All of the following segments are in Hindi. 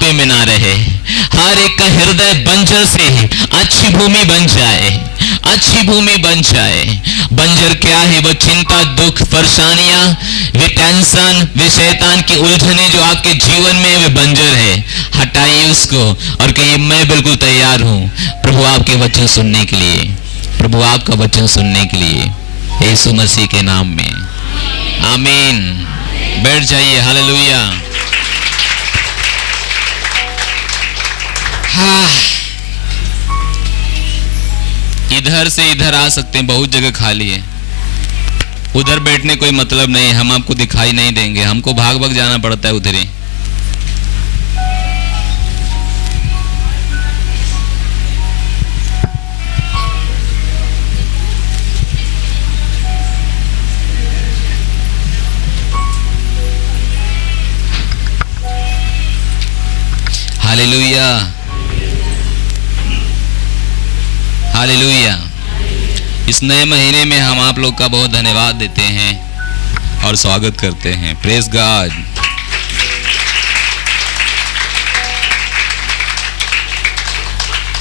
बुढ़ापे में ना रहे, हर एक का हृदय बंजर से अच्छी भूमि बन जाए, अच्छी भूमि बन जाए। बंजर क्या है? वो चिंता, दुख, परेशानियां, वे टेंशन, वे शैतान की उलझने जो आपके जीवन में वे बंजर है। हटाइए उसको और कहिए मैं बिल्कुल तैयार हूं प्रभु आपके वचन सुनने के लिए, प्रभु आपका वचन सुनने के लिए, यीशु मसीह के नाम में, आमीन। बैठ जाइए। हालेलुया। हाँ, इधर से इधर आ सकते हैं, बहुत जगह खाली है। उधर बैठने कोई मतलब नहीं, हम आपको दिखाई नहीं देंगे, हमको भाग भाग जाना पड़ता है उधर ही। Hallelujah, hallelujah. इस नए महीने में हम आप लोग का बहुत धन्यवाद देते हैं और स्वागत करते हैं। Praise God.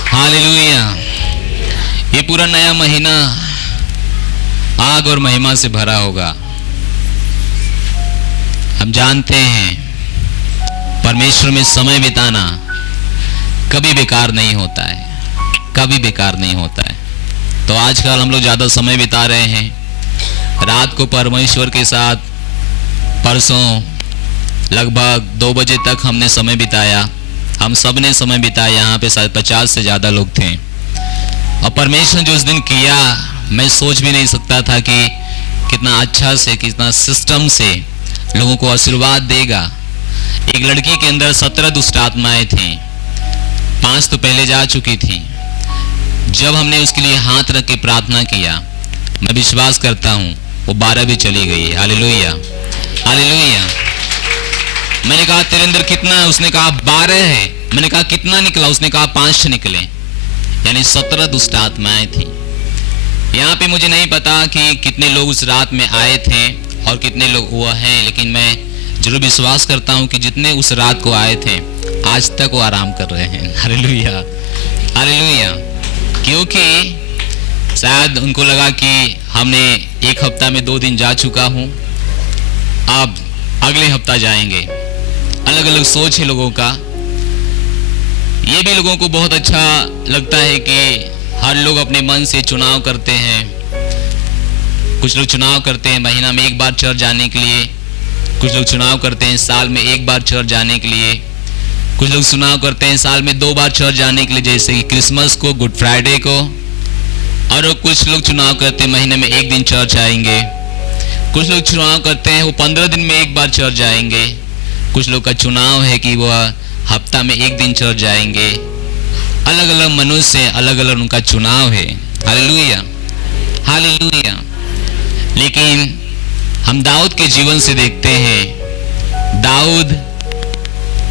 हालेलुया। ये पूरा नया महीना आग और महिमा से भरा होगा। हम जानते हैं परमेश्वर में समय बिताना कभी बेकार नहीं होता है, कभी बेकार नहीं होता है। तो आजकल हम लोग ज़्यादा समय बिता रहे हैं रात को परमेश्वर के साथ। परसों लगभग 2 बजे तक हमने समय बिताया, हम सब ने समय बिताया। यहाँ पे 50 से ज़्यादा लोग थे और परमेश्वर जो उस दिन किया, मैं सोच भी नहीं सकता था कि कितना अच्छा से, कितना सिस्टम से लोगों को आशीर्वाद देगा। एक लड़की के अंदर 17 दुष्ट आत्माएं थीं, 5 तो पहले जा चुकी थी। जब हमने उसके लिए हाथ रख के प्रार्थना किया, मैं विश्वास करता हूँ वो 12 भी चली गई। Hallelujah, hallelujah. मैंने कहा तेरे अंदर कितना है? उसने कहा 12 है। मैंने कहा कितना निकला? उसने कहा 5 निकले, यानी 17 दुष्ट आत्माएं थी। यहाँ पे मुझे नहीं पता कि कितने लोग उस रात में आए थे और कितने लोग हुआ हैं, लेकिन मैं जरूर विश्वास करता हूँ कि जितने उस रात को आए थे आज तक वो आराम कर रहे हैं। Hallelujah, hallelujah. क्योंकि शायद उनको लगा कि हमने एक हफ्ता में 2 दिन जा चुका हूँ, अब अगले हफ्ता जाएंगे। अलग अलग सोच है लोगों का। ये भी लोगों को बहुत अच्छा लगता है कि हर लोग अपने मन से चुनाव करते हैं। कुछ लोग चुनाव करते हैं महीना में 1 बार चर्च जाने के लिए, कुछ लोग चुनाव करते हैं साल में 1 बार चर्च जाने के लिए, कुछ लोग चुनाव करते हैं साल में 2 बार चर्च जाने के लिए, जैसे कि क्रिसमस को, गुड फ्राइडे को। और कुछ लोग चुनाव करते हैं महीने में 1 दिन चर्च आएंगे। कुछ लोग चुनाव करते हैं वो 15 दिन में 1 बार चर्च जाएंगे। कुछ लोग का चुनाव है कि वह हफ्ता में 1 दिन चर्च जाएंगे। अलग अलग मनुष्य, अलग अलग उनका चुनाव है। Hallelujah, hallelujah. लेकिन हम दाऊद के जीवन से देखते हैं, दाऊद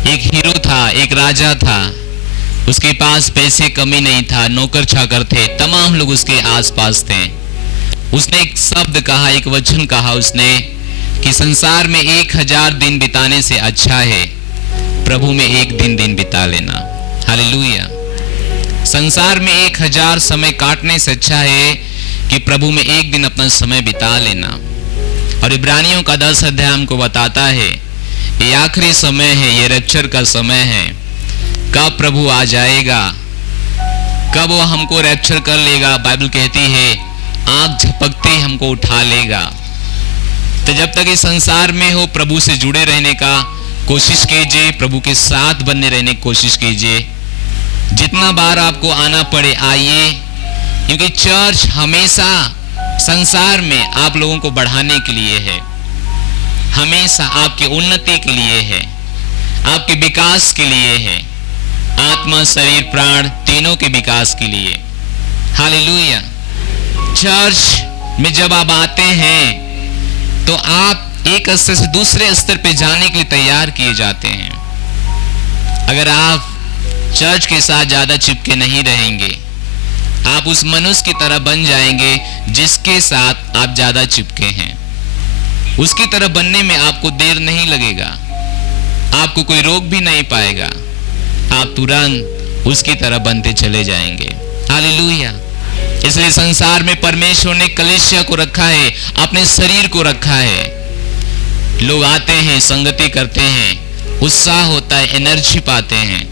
एक हीरो था, एक राजा था। उसके पास पैसे कमी नहीं था, नौकर चाकर थे, तमाम लोग उसके आसपास थे। उसने एक शब्द कहा, एक वचन कहा उसने कि संसार में 1000 दिन बिताने से अच्छा है प्रभु में 1 दिन बिता लेना। हालेलुया। संसार में 1000 समय काटने से अच्छा है कि प्रभु में 1 दिन अपना समय बिता लेना। और इब्रानियों का 10 अध्याय हमको बताता है ये आखिरी समय है, ये रैप्चर का समय है। कब प्रभु आ जाएगा, कब वो हमको रैप्चर कर लेगा। बाइबल कहती है आंख झपकते ही हमको उठा लेगा। तो जब तक इस संसार में हो प्रभु से जुड़े रहने का कोशिश कीजिए, प्रभु के साथ बनने रहने की कोशिश कीजिए। जितना बार आपको आना पड़े आइए, क्योंकि चर्च हमेशा संसार में आप लोगों को बढ़ाने के लिए है, हमेशा आपकी उन्नति के लिए है, आपके विकास के लिए है, आत्मा शरीर प्राण तीनों के विकास के लिए। हालेलुया। चर्च में जब आप आते हैं तो आप एक स्तर से दूसरे स्तर पे जाने के लिए तैयार किए जाते हैं। अगर आप चर्च के साथ ज्यादा चिपके नहीं रहेंगे, आप उस मनुष्य की तरह बन जाएंगे जिसके साथ आप ज्यादा चिपके हैं। उसकी तरह बनने में आपको देर नहीं लगेगा, आपको कोई रोक भी नहीं पाएगा। आप तुरंत उसकी तरह बनते चले जाएंगे। हालेलुया। इसलिए संसार में परमेश्वर ने कलीसिया को रखा है, अपने शरीर को रखा है। लोग आते हैं, संगति करते हैं, उत्साह होता है, एनर्जी पाते हैं।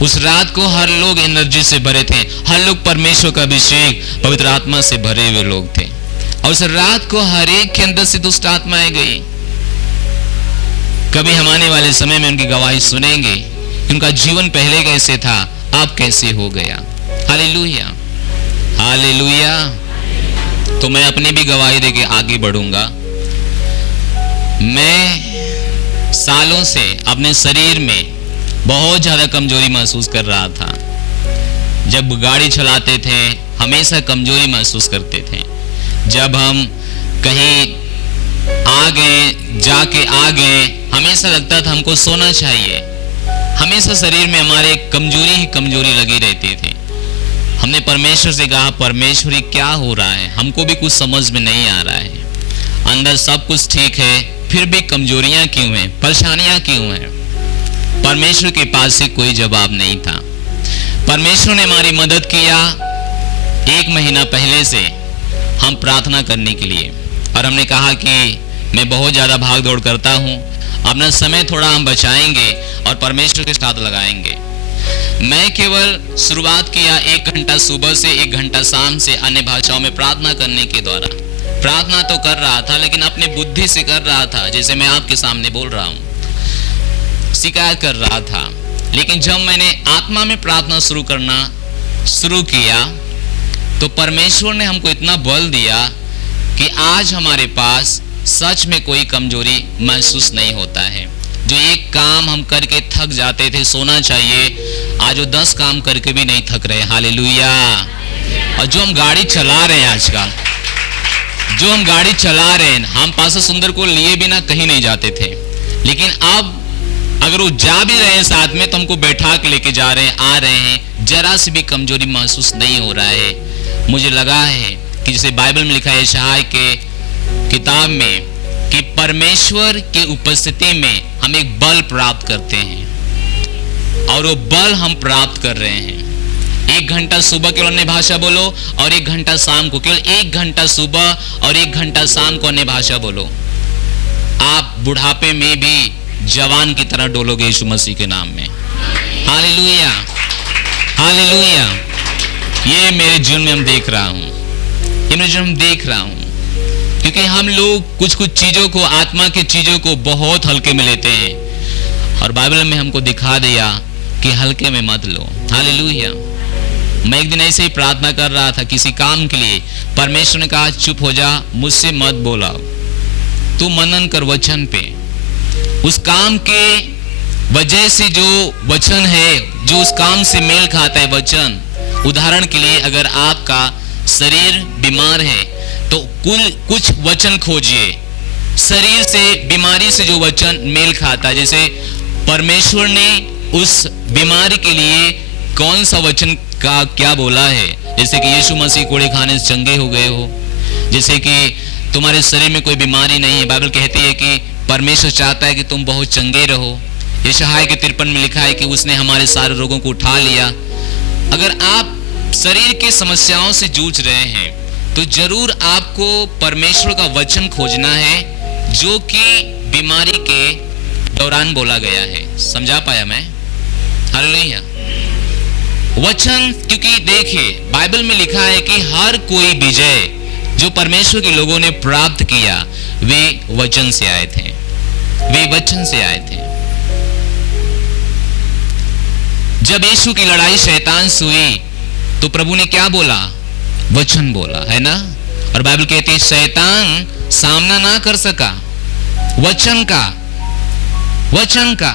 उस रात को हर लोग एनर्जी से भरे थे, हर लोग परमेश्वर का अभिषेक पवित्र आत्मा से भरे हुए लोग थे। और उस रात को हर एक के अंदर से दुष्ट आत्माएं गई। कभी हम आने वाले समय में उनकी गवाही सुनेंगे, उनका जीवन पहले कैसे था, अब कैसे हो गया। Hallelujah, hallelujah. तो मैं अपनी भी गवाही देके आगे बढ़ूंगा। मैं सालों से अपने शरीर में बहुत ज्यादा कमजोरी महसूस कर रहा था। जब गाड़ी चलाते थे हमेशा कमजोरी महसूस करते थे। जब हम कहीं आ गए, जाके आ गए, हमेशा लगता था हमको सोना चाहिए। हमेशा शरीर में हमारे कमजोरी ही कमजोरी लगी रहती थी। हमने परमेश्वर से कहा, परमेश्वर ये क्या हो रहा है, हमको भी कुछ समझ में नहीं आ रहा है। अंदर सब कुछ ठीक है, फिर भी कमजोरियां क्यों हैं, परेशानियां क्यों हैं। परमेश्वर के पास से कोई जवाब नहीं था। परमेश्वर ने हमारी मदद किया। 1 महीना पहले से हम प्रार्थना करने के लिए, और हमने कहा कि मैं बहुत ज़्यादा भाग दौड़ करता हूँ, अपना समय थोड़ा हम बचाएंगे और परमेश्वर के साथ लगाएंगे। मैं केवल शुरुआत किया 1 घंटा सुबह से 1 घंटा शाम से अन्य भाषाओं में प्रार्थना करने के द्वारा। प्रार्थना तो कर रहा था लेकिन अपने बुद्धि से कर रहा था, जैसे मैं आपके सामने बोल रहा हूँ, शिकायत कर रहा था। लेकिन जब मैंने आत्मा में प्रार्थना करना शुरू किया तो परमेश्वर ने हमको इतना बल दिया कि आज हमारे पास सच में कोई कमजोरी महसूस नहीं होता है। जो एक काम हम करके थक जाते थे, सोना चाहिए, आज वो 10 काम करके भी नहीं थक रहे। हालेलुया। और जो हम गाड़ी चला रहे हैं आजकल, जो हम गाड़ी चला रहे हैं, हम पास्टर सुंदर को लिए बिना कहीं नहीं जाते थे, लेकिन अब अगर वो जा भी रहे हैं साथ में तो हमको बैठा के लेके जा रहे हैं, आ रहे हैं, जरा सी भी कमजोरी महसूस नहीं हो रहा है। मुझे लगा है कि जैसे बाइबल में लिखा है यशायाह के किताब में कि परमेश्वर के उपस्थिति में हम एक बल प्राप्त करते हैं, और वो बल हम प्राप्त कर रहे हैं। 1 घंटा सुबह केवल अन्य भाषा बोलो और 1 घंटा शाम को, केवल 1 घंटा सुबह और 1 घंटा शाम को अन्य भाषा बोलो। आप बुढ़ापे में भी जवान की तरह डोलोगे यीशु मसीह के नाम में। Hallelujah, hallelujah. ये मेरे जीवन में हम देख रहा हूँ, ये मेरे जीवन में देख रहा हूँ, क्योंकि हम लोग कुछ कुछ चीजों को, आत्मा की चीजों को बहुत हल्के में लेते हैं, और बाइबल में हमको दिखा दिया कि हल्के में मत लो। हालेलुया। मैं एक दिन ऐसे ही प्रार्थना कर रहा था किसी काम के लिए। परमेश्वर ने कहा चुप हो जा, मुझसे मत बोला, तू मनन कर वचन पे। उस काम के वजह से जो वचन है, जो उस काम से मेल खाता है वचन, उदाहरण के लिए अगर आपका शरीर बीमार है तो कुछ वचन खोजिए शरीर से, बीमारी से जो वचन मेल खाता है। जैसे परमेश्वर ने उस बीमारी के लिए कौन सा वचन का क्या बोला है, जैसे कि यीशु मसीह कोड़े खाने से चंगे हो गए हो, जैसे कि तुम्हारे शरीर में कोई बीमारी नहीं है। बाइबल कहती है कि परमेश्वर चाहता है कि तुम बहुत चंगे रहो। यशायाह के 53 में लिखा है कि उसने हमारे सारे रोगों को उठा लिया। अगर आप शरीर की समस्याओं से जूझ रहे हैं तो जरूर आपको परमेश्वर का वचन खोजना है जो कि बीमारी के दौरान बोला गया है। समझा पाया मैं? हालेलुया। वचन, क्योंकि देखिए बाइबल में लिखा है कि हर कोई विजय जो परमेश्वर के लोगों ने प्राप्त किया वे वचन से आए थे, वे वचन से आए थे। जब यीशु की लड़ाई शैतान से हुई तो प्रभु ने क्या बोला? वचन बोला, है ना। और बाइबल कहती है शैतान सामना ना कर सका वचन का, वचन का,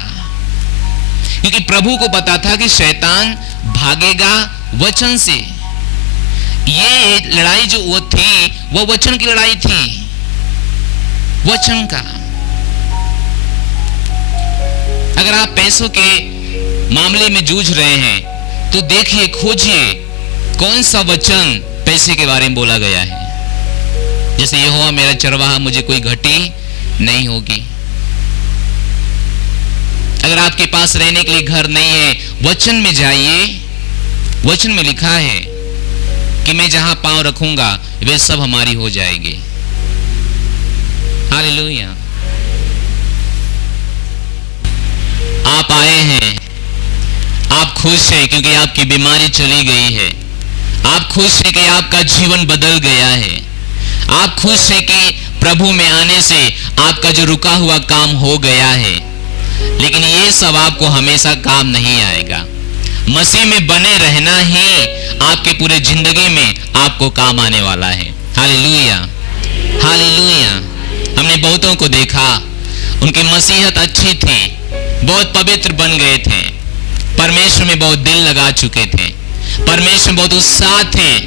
क्योंकि प्रभु को पता था कि शैतान भागेगा वचन से। ये लड़ाई जो वो थी वो वचन की लड़ाई थी, वचन का। अगर आप पैसों के मामले में जूझ रहे हैं तो देखिए, खोजिए कौन सा वचन पैसे के बारे में बोला गया है। जैसे यहोवा मेरा चरवाहा, मुझे कोई घटी नहीं होगी। अगर आपके पास रहने के लिए घर नहीं है, वचन में जाइए। वचन में लिखा है कि मैं जहां पांव रखूंगा वे सब हमारी हो जाएगी। हालेलुया। आप आए हैं, आप खुश हैं क्योंकि आपकी बीमारी चली गई है। आप खुश हैं कि आपका जीवन बदल गया है। आप खुश हैं कि प्रभु में आने से आपका जो रुका हुआ काम हो गया है। लेकिन ये सब आपको हमेशा काम नहीं आएगा। मसीह में बने रहना ही आपके पूरे जिंदगी में आपको काम आने वाला है। Hallelujah, hallelujah. हमने बहुतों को देखा, उनकी मसीहत अच्छी थी, बहुत पवित्र बन गए थे, परमेश्वर में बहुत दिल लगा चुके थे, परमेश्वर में बहुत उत्साह थे।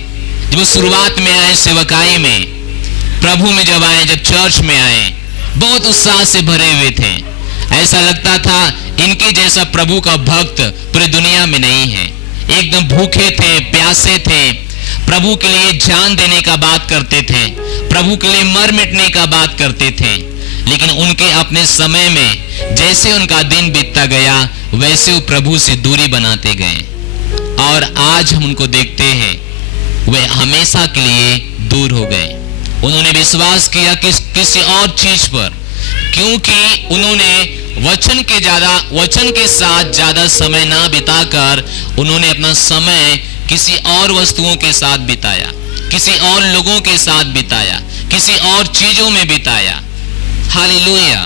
जब वो शुरुआत में आए सेवकाई में, प्रभु में जब आए, जब चर्च में आए, बहुत उत्साह से भरे हुए थे। ऐसा लगता था इनके जैसा प्रभु का भक्त पूरी दुनिया में नहीं है। एकदम भूखे थे, प्यासे थे, प्रभु के लिए जान देने का बात करते थे, प्रभु के लिए मर मिटने का बात करते थे। लेकिन उनके अपने समय में जैसे उनका दिन बीतता गया, वैसे वो प्रभु से दूरी बनाते गए। और आज हम उनको देखते हैं, वे हमेशा के लिए दूर हो गए। उन्होंने विश्वास किया किसी और चीज पर, क्योंकि उन्होंने वचन के साथ ज्यादा समय ना बिताकर उन्होंने अपना समय किसी और वस्तुओं के साथ बिताया, किसी और लोगों के साथ बिताया, किसी और चीजों में बिताया। हालेलुया।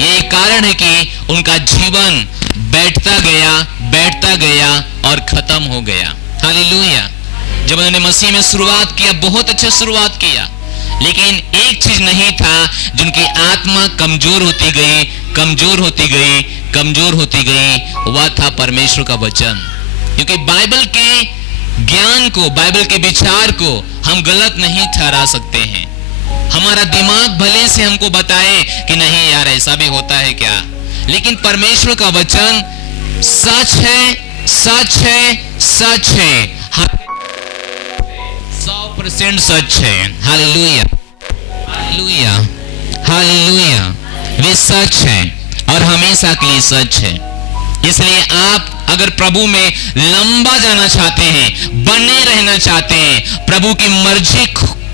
ये कारण है कि उनका जीवन बैठता गया और खत्म हो गया। हालेलुया। जब उन्होंने मसीह में शुरुआत किया, बहुत अच्छा शुरुआत किया, लेकिन एक चीज नहीं था, जिनकी आत्मा कमजोर होती गई, वह था परमेश्वर का वचन। क्योंकि बाइबल के ज्ञान को, बाइबल के विचार को हम गलत नहीं ठहरा सकते हैं। हमारा दिमाग भले से हमको बताए कि नहीं यार ऐसा भी होता है क्या, लेकिन परमेश्वर का वचन सच है, सच है, सच है, 100% सच है। Hallelujah, hallelujah, hallelujah. वे सच है और हमेशा के लिए सच है। इसलिए आप अगर प्रभु में लंबा जाना चाहते हैं, बने रहना चाहते हैं, प्रभु की मर्जी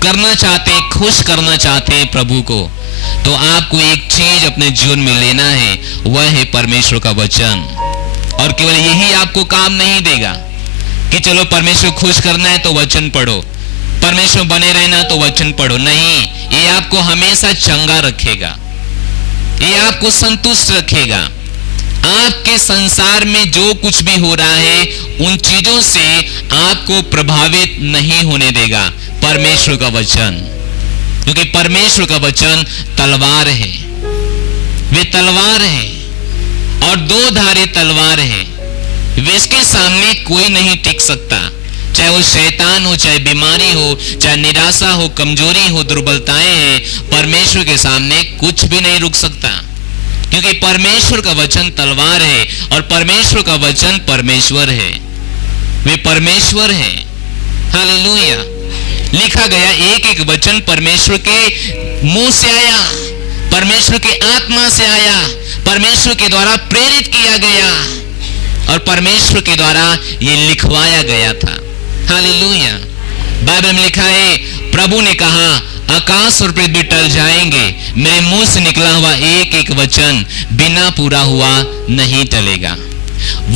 करना चाहते हैं, खुश करना चाहते हैं प्रभु को, तो आपको एक चीज अपने जीवन में लेना है, वह है परमेश्वर का वचन। और केवल यही आपको काम नहीं देगा कि चलो परमेश्वर खुश करना है तो वचन पढ़ो, परमेश्वर बने रहना तो वचन पढ़ो। नहीं, ये आपको हमेशा चंगा रखेगा, ये आपको संतुष्ट रखेगा। आपके संसार में जो कुछ भी हो रहा है, उन चीजों से आपको प्रभावित नहीं होने देगा परमेश्वर का वचन। क्योंकि परमेश्वर का वचन तलवार है, वे तलवार है और दो धारी तलवार है। वे इसके सामने कोई नहीं टिक सकता, चाहे वो शैतान हो, चाहे बीमारी हो, चाहे निराशा हो, कमजोरी हो, दुर्बलताएं हैं, परमेश्वर के सामने कुछ भी नहीं रुक सकता। क्योंकि परमेश्वर का वचन तलवार है और परमेश्वर का वचन परमेश्वर है, वे परमेश्वर है। हालेलुया। लिखा गया एक एक वचन परमेश्वर के मुंह से आया, परमेश्वर के आत्मा से आया, परमेश्वर के द्वारा प्रेरित किया गया और परमेश्वर के द्वारा ये लिखवाया गया था। हालेलुया। बाइबल में लिखा है, प्रभु ने कहा आकाश और पृथ्वी टल जाएंगे, मेरे मुंह से निकला हुआ एक एक वचन बिना पूरा हुआ नहीं टलेगा।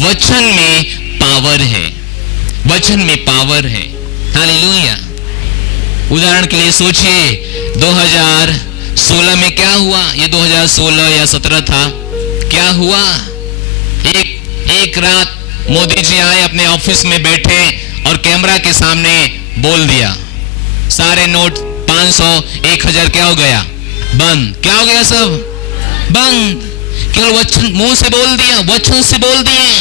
वचन में पावर है, वचन में पावर है। हालेलुया। उदाहरण के लिए सोचिए 2016 में क्या हुआ, ये 2016 या 17 था, क्या हुआ? एक रात मोदी जी आए, अपने ऑफिस में बैठे और कैमरा के सामने बोल दिया, सारे नोट 500, 1000 क्या हो गया? बंद। क्या हो गया? सब बंद। केवल वचन मुंह से बोल दिया, वचन से बोल दिए,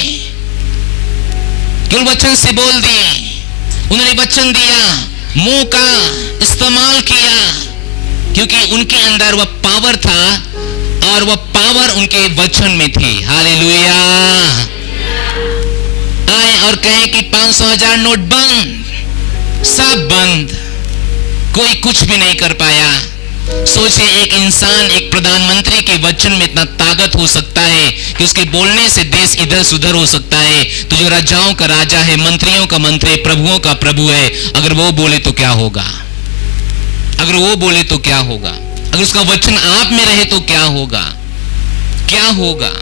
केवल वचन से बोल दिए। उन्होंने वचन दिया, मुंह का इस्तेमाल किया, क्योंकि उनके अंदर वह पावर था और वह पावर उनके वचन में थी। हालेलुया। आए और कहें कि 500, 1000 नोट बंद, सब बंद, कोई कुछ भी नहीं कर पाया। सोचिए, एक इंसान, एक प्रधानमंत्री के वचन में इतना ताकत हो सकता है कि उसके बोलने से देश इधर सुधर हो सकता है। तो जो राजाओं का राजा है, मंत्रियों का मंत्री, प्रभुओं का प्रभु है, अगर वो बोले तो क्या होगा? अगर वो बोले तो क्या होगा? अगर उसका वचन आप में रहे तो क्या होगा? क्या होगा?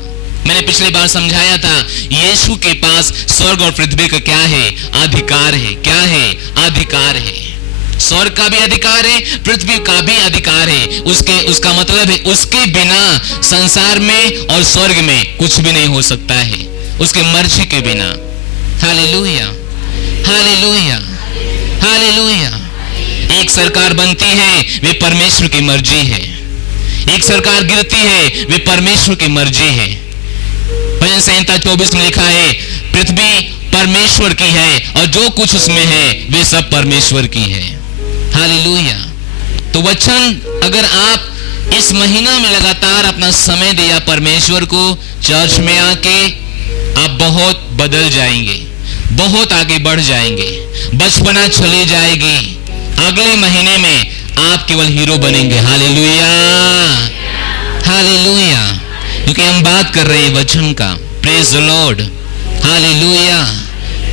मैंने पिछली बार समझाया था, यीशु के पास स्वर्ग और पृथ्वी का क्या है? अधिकार है। क्या है? अधिकार है। स्वर्ग का भी अधिकार है, पृथ्वी का भी अधिकार है। उसका मतलब है उसके बिना संसार में और स्वर्ग में कुछ भी नहीं हो सकता है, उसके मर्जी के बिना। Hallelujah, hallelujah, hallelujah. एक सरकार बनती है, वे परमेश्वर की मर्जी है। एक सरकार गिरती है, वे परमेश्वर की मर्जी है। भजन संहिता 24 में लिखा है, पृथ्वी परमेश्वर की है और जो कुछ उसमें है वे सब परमेश्वर की है। हालेलुया। तो वचन, अगर आप इस महीना में लगातार अपना समय दिया परमेश्वर को, चर्च में आके आप बहुत बदल जाएंगे, बहुत आगे बढ़ जाएंगे, बचपना चली जाएगी। अगले महीने में आप केवल हीरो बनेंगे। Hallelujah, hallelujah. क्योंकि हम बात कर रहे हैं वचन का। Praise the Lord, hallelujah.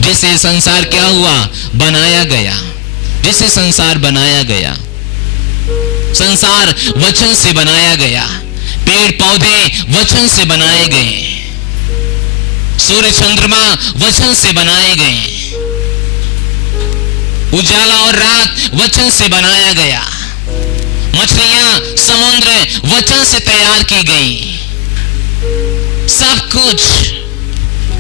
जिससे संसार क्या हुआ? बनाया गया। जिससे संसार बनाया गया, संसार वचन से बनाया गया। पेड़ पौधे वचन से बनाए गए, सूर्य चंद्रमा वचन से बनाए गए, उजाला और रात वचन से बनाया गया, मछलियां, समुद्र वचन से तैयार की गई। सब कुछ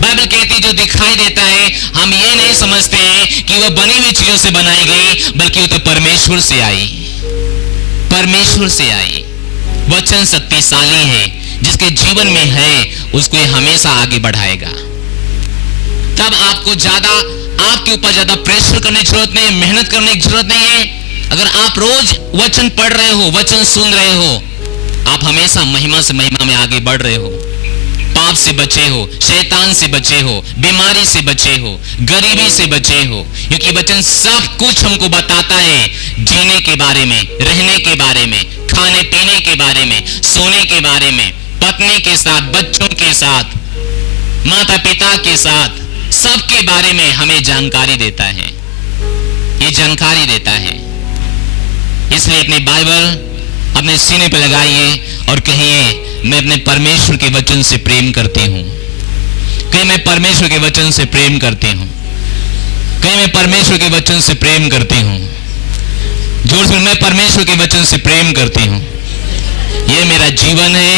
बाइबल कहती जो दिखाई देता है, हम ये नहीं समझते हैं कि वह बनी हुई चीजों से बनाई गई, बल्कि वो तो परमेश्वर से आई, परमेश्वर से आई। वचन शक्तिशाली है, जिसके जीवन में है उसको ये हमेशा आगे बढ़ाएगा। तब आपको ज्यादा, आपके ऊपर ज्यादा प्रेशर करने की जरूरत नहीं, मेहनत करने की जरूरत नहीं है। अगर आप रोज वचन पढ़ रहे हो, वचन सुन रहे हो, आप हमेशा महिमा से महिमा में आगे बढ़ रहे हो। पाप से बचे हो, शैतान से बचे हो, बीमारी से बचे हो, गरीबी से बचे हो। क्योंकि वचन सब कुछ हमको बताता है, जीने के बारे में, रहने के बारे में, खाने पीने के बारे में, सोने के बारे में, पत्नी के साथ, बच्चों के साथ, माता पिता के साथ, सबके बारे में हमें जानकारी देता है। ये जानकारी देता है। इसलिए अपनी बाइबल अपने सीने पर लगाइए और कहिए, मैं अपने परमेश्वर के वचन से प्रेम करती हूँ। कहीं मैं परमेश्वर के वचन से प्रेम करती हूँ। कहीं मैं परमेश्वर के वचन से प्रेम करती हूँ। जोर से, मैं परमेश्वर के वचन से प्रेम करती हूँ। ये मेरा जीवन है,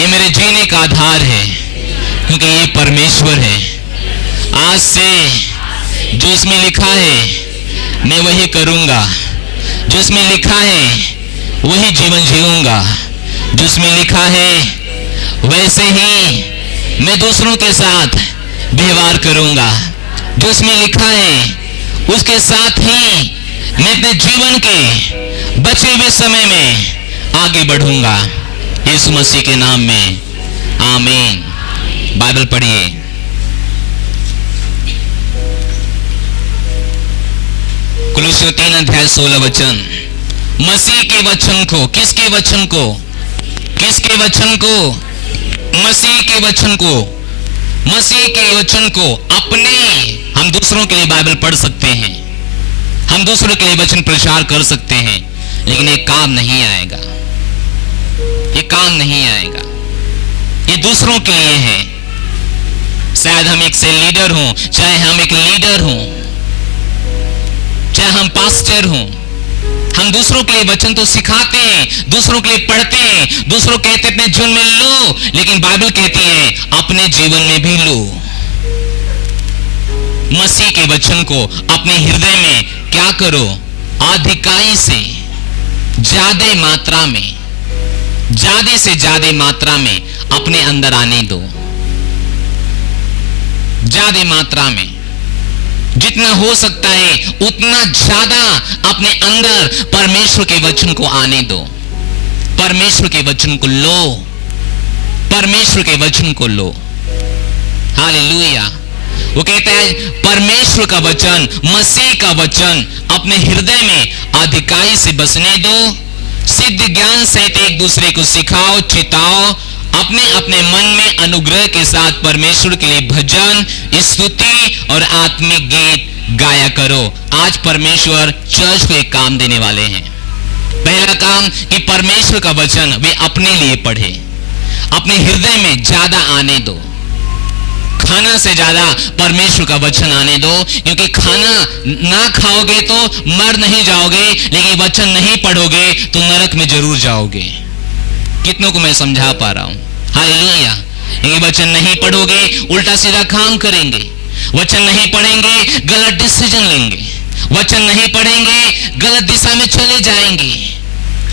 ये मेरे जीने का आधार है, क्योंकि ये परमेश्वर है। आज से जो इसमें लिखा है मैं वही करूंगा, जो इसमें लिखा है वही जीवन जीऊंगा, जो इसमें लिखा है वैसे ही मैं दूसरों के साथ व्यवहार करूंगा। जो इसमें लिखा है उसके साथ ही मैं अपने जीवन के बचे हुए समय में आगे बढ़ूंगा। यीशु मसीह के नाम में आमीन। बाइबल पढ़िए। कुलुस्सियों 3:16 वचन। मसीह के वचन को, किसके वचन को? किसके वचन को? मसीह के वचन को, मसीह के वचन को अपने, हम दूसरों के लिए बाइबल पढ़ सकते हैं, हम दूसरों के लिए वचन प्रचार कर सकते हैं, लेकिन ये काम नहीं आएगा, ये काम नहीं आएगा। ये दूसरों के लिए है। शायद हम एक से लीडर हों, चाहे हम एक लीडर हों, चाहे हम पास्टर हों, हम दूसरों के लिए वचन तो सिखाते हैं, दूसरों के लिए पढ़ते हैं, दूसरों कहते अपने जीवन में लो, लेकिन बाइबल कहती है अपने जीवन में भी लो। मसीह के वचन को अपने हृदय में क्या करो? अधिकाई से ज्यादा मात्रा में, ज्यादा से ज्यादा मात्रा में अपने अंदर आने दो। ज्यादा मात्रा में, जितना हो सकता है उतना ज्यादा अपने अंदर परमेश्वर के वचन को आने दो। परमेश्वर के वचन को लो, परमेश्वर के वचन को लो। हालेलुया। वो कहता है परमेश्वर का वचन, मसीह का वचन अपने हृदय में अधिकाई से बसने दो, सिद्ध ज्ञान सहित एक दूसरे को सिखाओ, चिताओ, अपने अपने मन में अनुग्रह के साथ परमेश्वर के लिए भजन, स्तुति और आत्मिक गीत गाया करो। आज परमेश्वर चर्च को एक काम देने वाले हैं। पहला काम कि परमेश्वर का वचन वे अपने लिए पढ़े, अपने हृदय में ज्यादा आने दो। खाना से ज्यादा परमेश्वर का वचन आने दो, क्योंकि खाना ना खाओगे तो मर नहीं जाओगे, लेकिन वचन नहीं पढ़ोगे तो नरक में जरूर जाओगे। कितनों को मैं समझा पा रहा हूं? हालेलुया। ये वचन नहीं पढ़ोगे उल्टा सीधा काम करेंगे, वचन नहीं पढ़ेंगे गलत डिसीजन लेंगे, वचन नहीं पढ़ेंगे गलत दिशा में चले जाएंगे,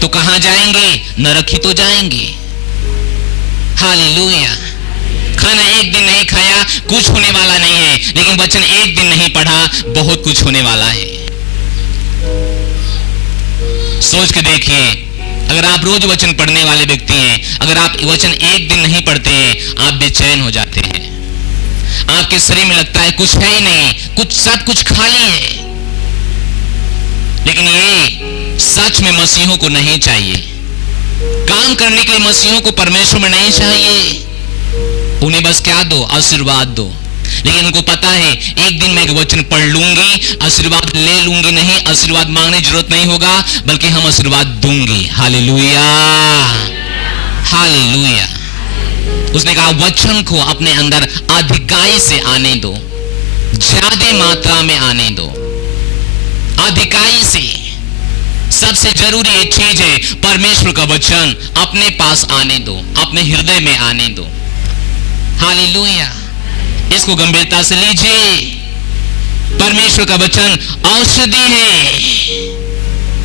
तो कहां जाएंगे? नरक ही तो जाएंगे। हालेलुया। खाना एक दिन नहीं खाया कुछ होने वाला नहीं है, लेकिन वचन एक दिन नहीं पढ़ा बहुत कुछ होने वाला है। सोच के देखिए, अगर आप रोज वचन पढ़ने वाले व्यक्ति हैं, अगर आप वचन एक दिन नहीं पढ़ते हैं, आप बेचैन हो जाते हैं। आपके शरीर में लगता है कुछ है ही नहीं, कुछ सब कुछ खाली है। लेकिन ये सच में मसीहों को नहीं चाहिए। काम करने के लिए मसीहों को परमेश्वर में नहीं चाहिए। उन्हें बस क्या दो? आशीर्वाद दो। लेकिन उनको पता है एक दिन मैं वचन पढ़ लूंगी, आशीर्वाद ले लूंगी, नहीं आशीर्वाद मांगने की जरूरत नहीं होगा, बल्कि हम आशीर्वाद दूंगी। Hallelujah, hallelujah. उसने कहा वचन को अपने अंदर अधिकाई से आने दो, ज्यादा मात्रा में आने दो, अधिकाई से। सबसे जरूरी एक चीज है परमेश्वर का वचन अपने पास आने दो, अपने हृदय में आने दो। हालेलुया। इसको गंभीरता से लीजिए। परमेश्वर का वचन औषधि है।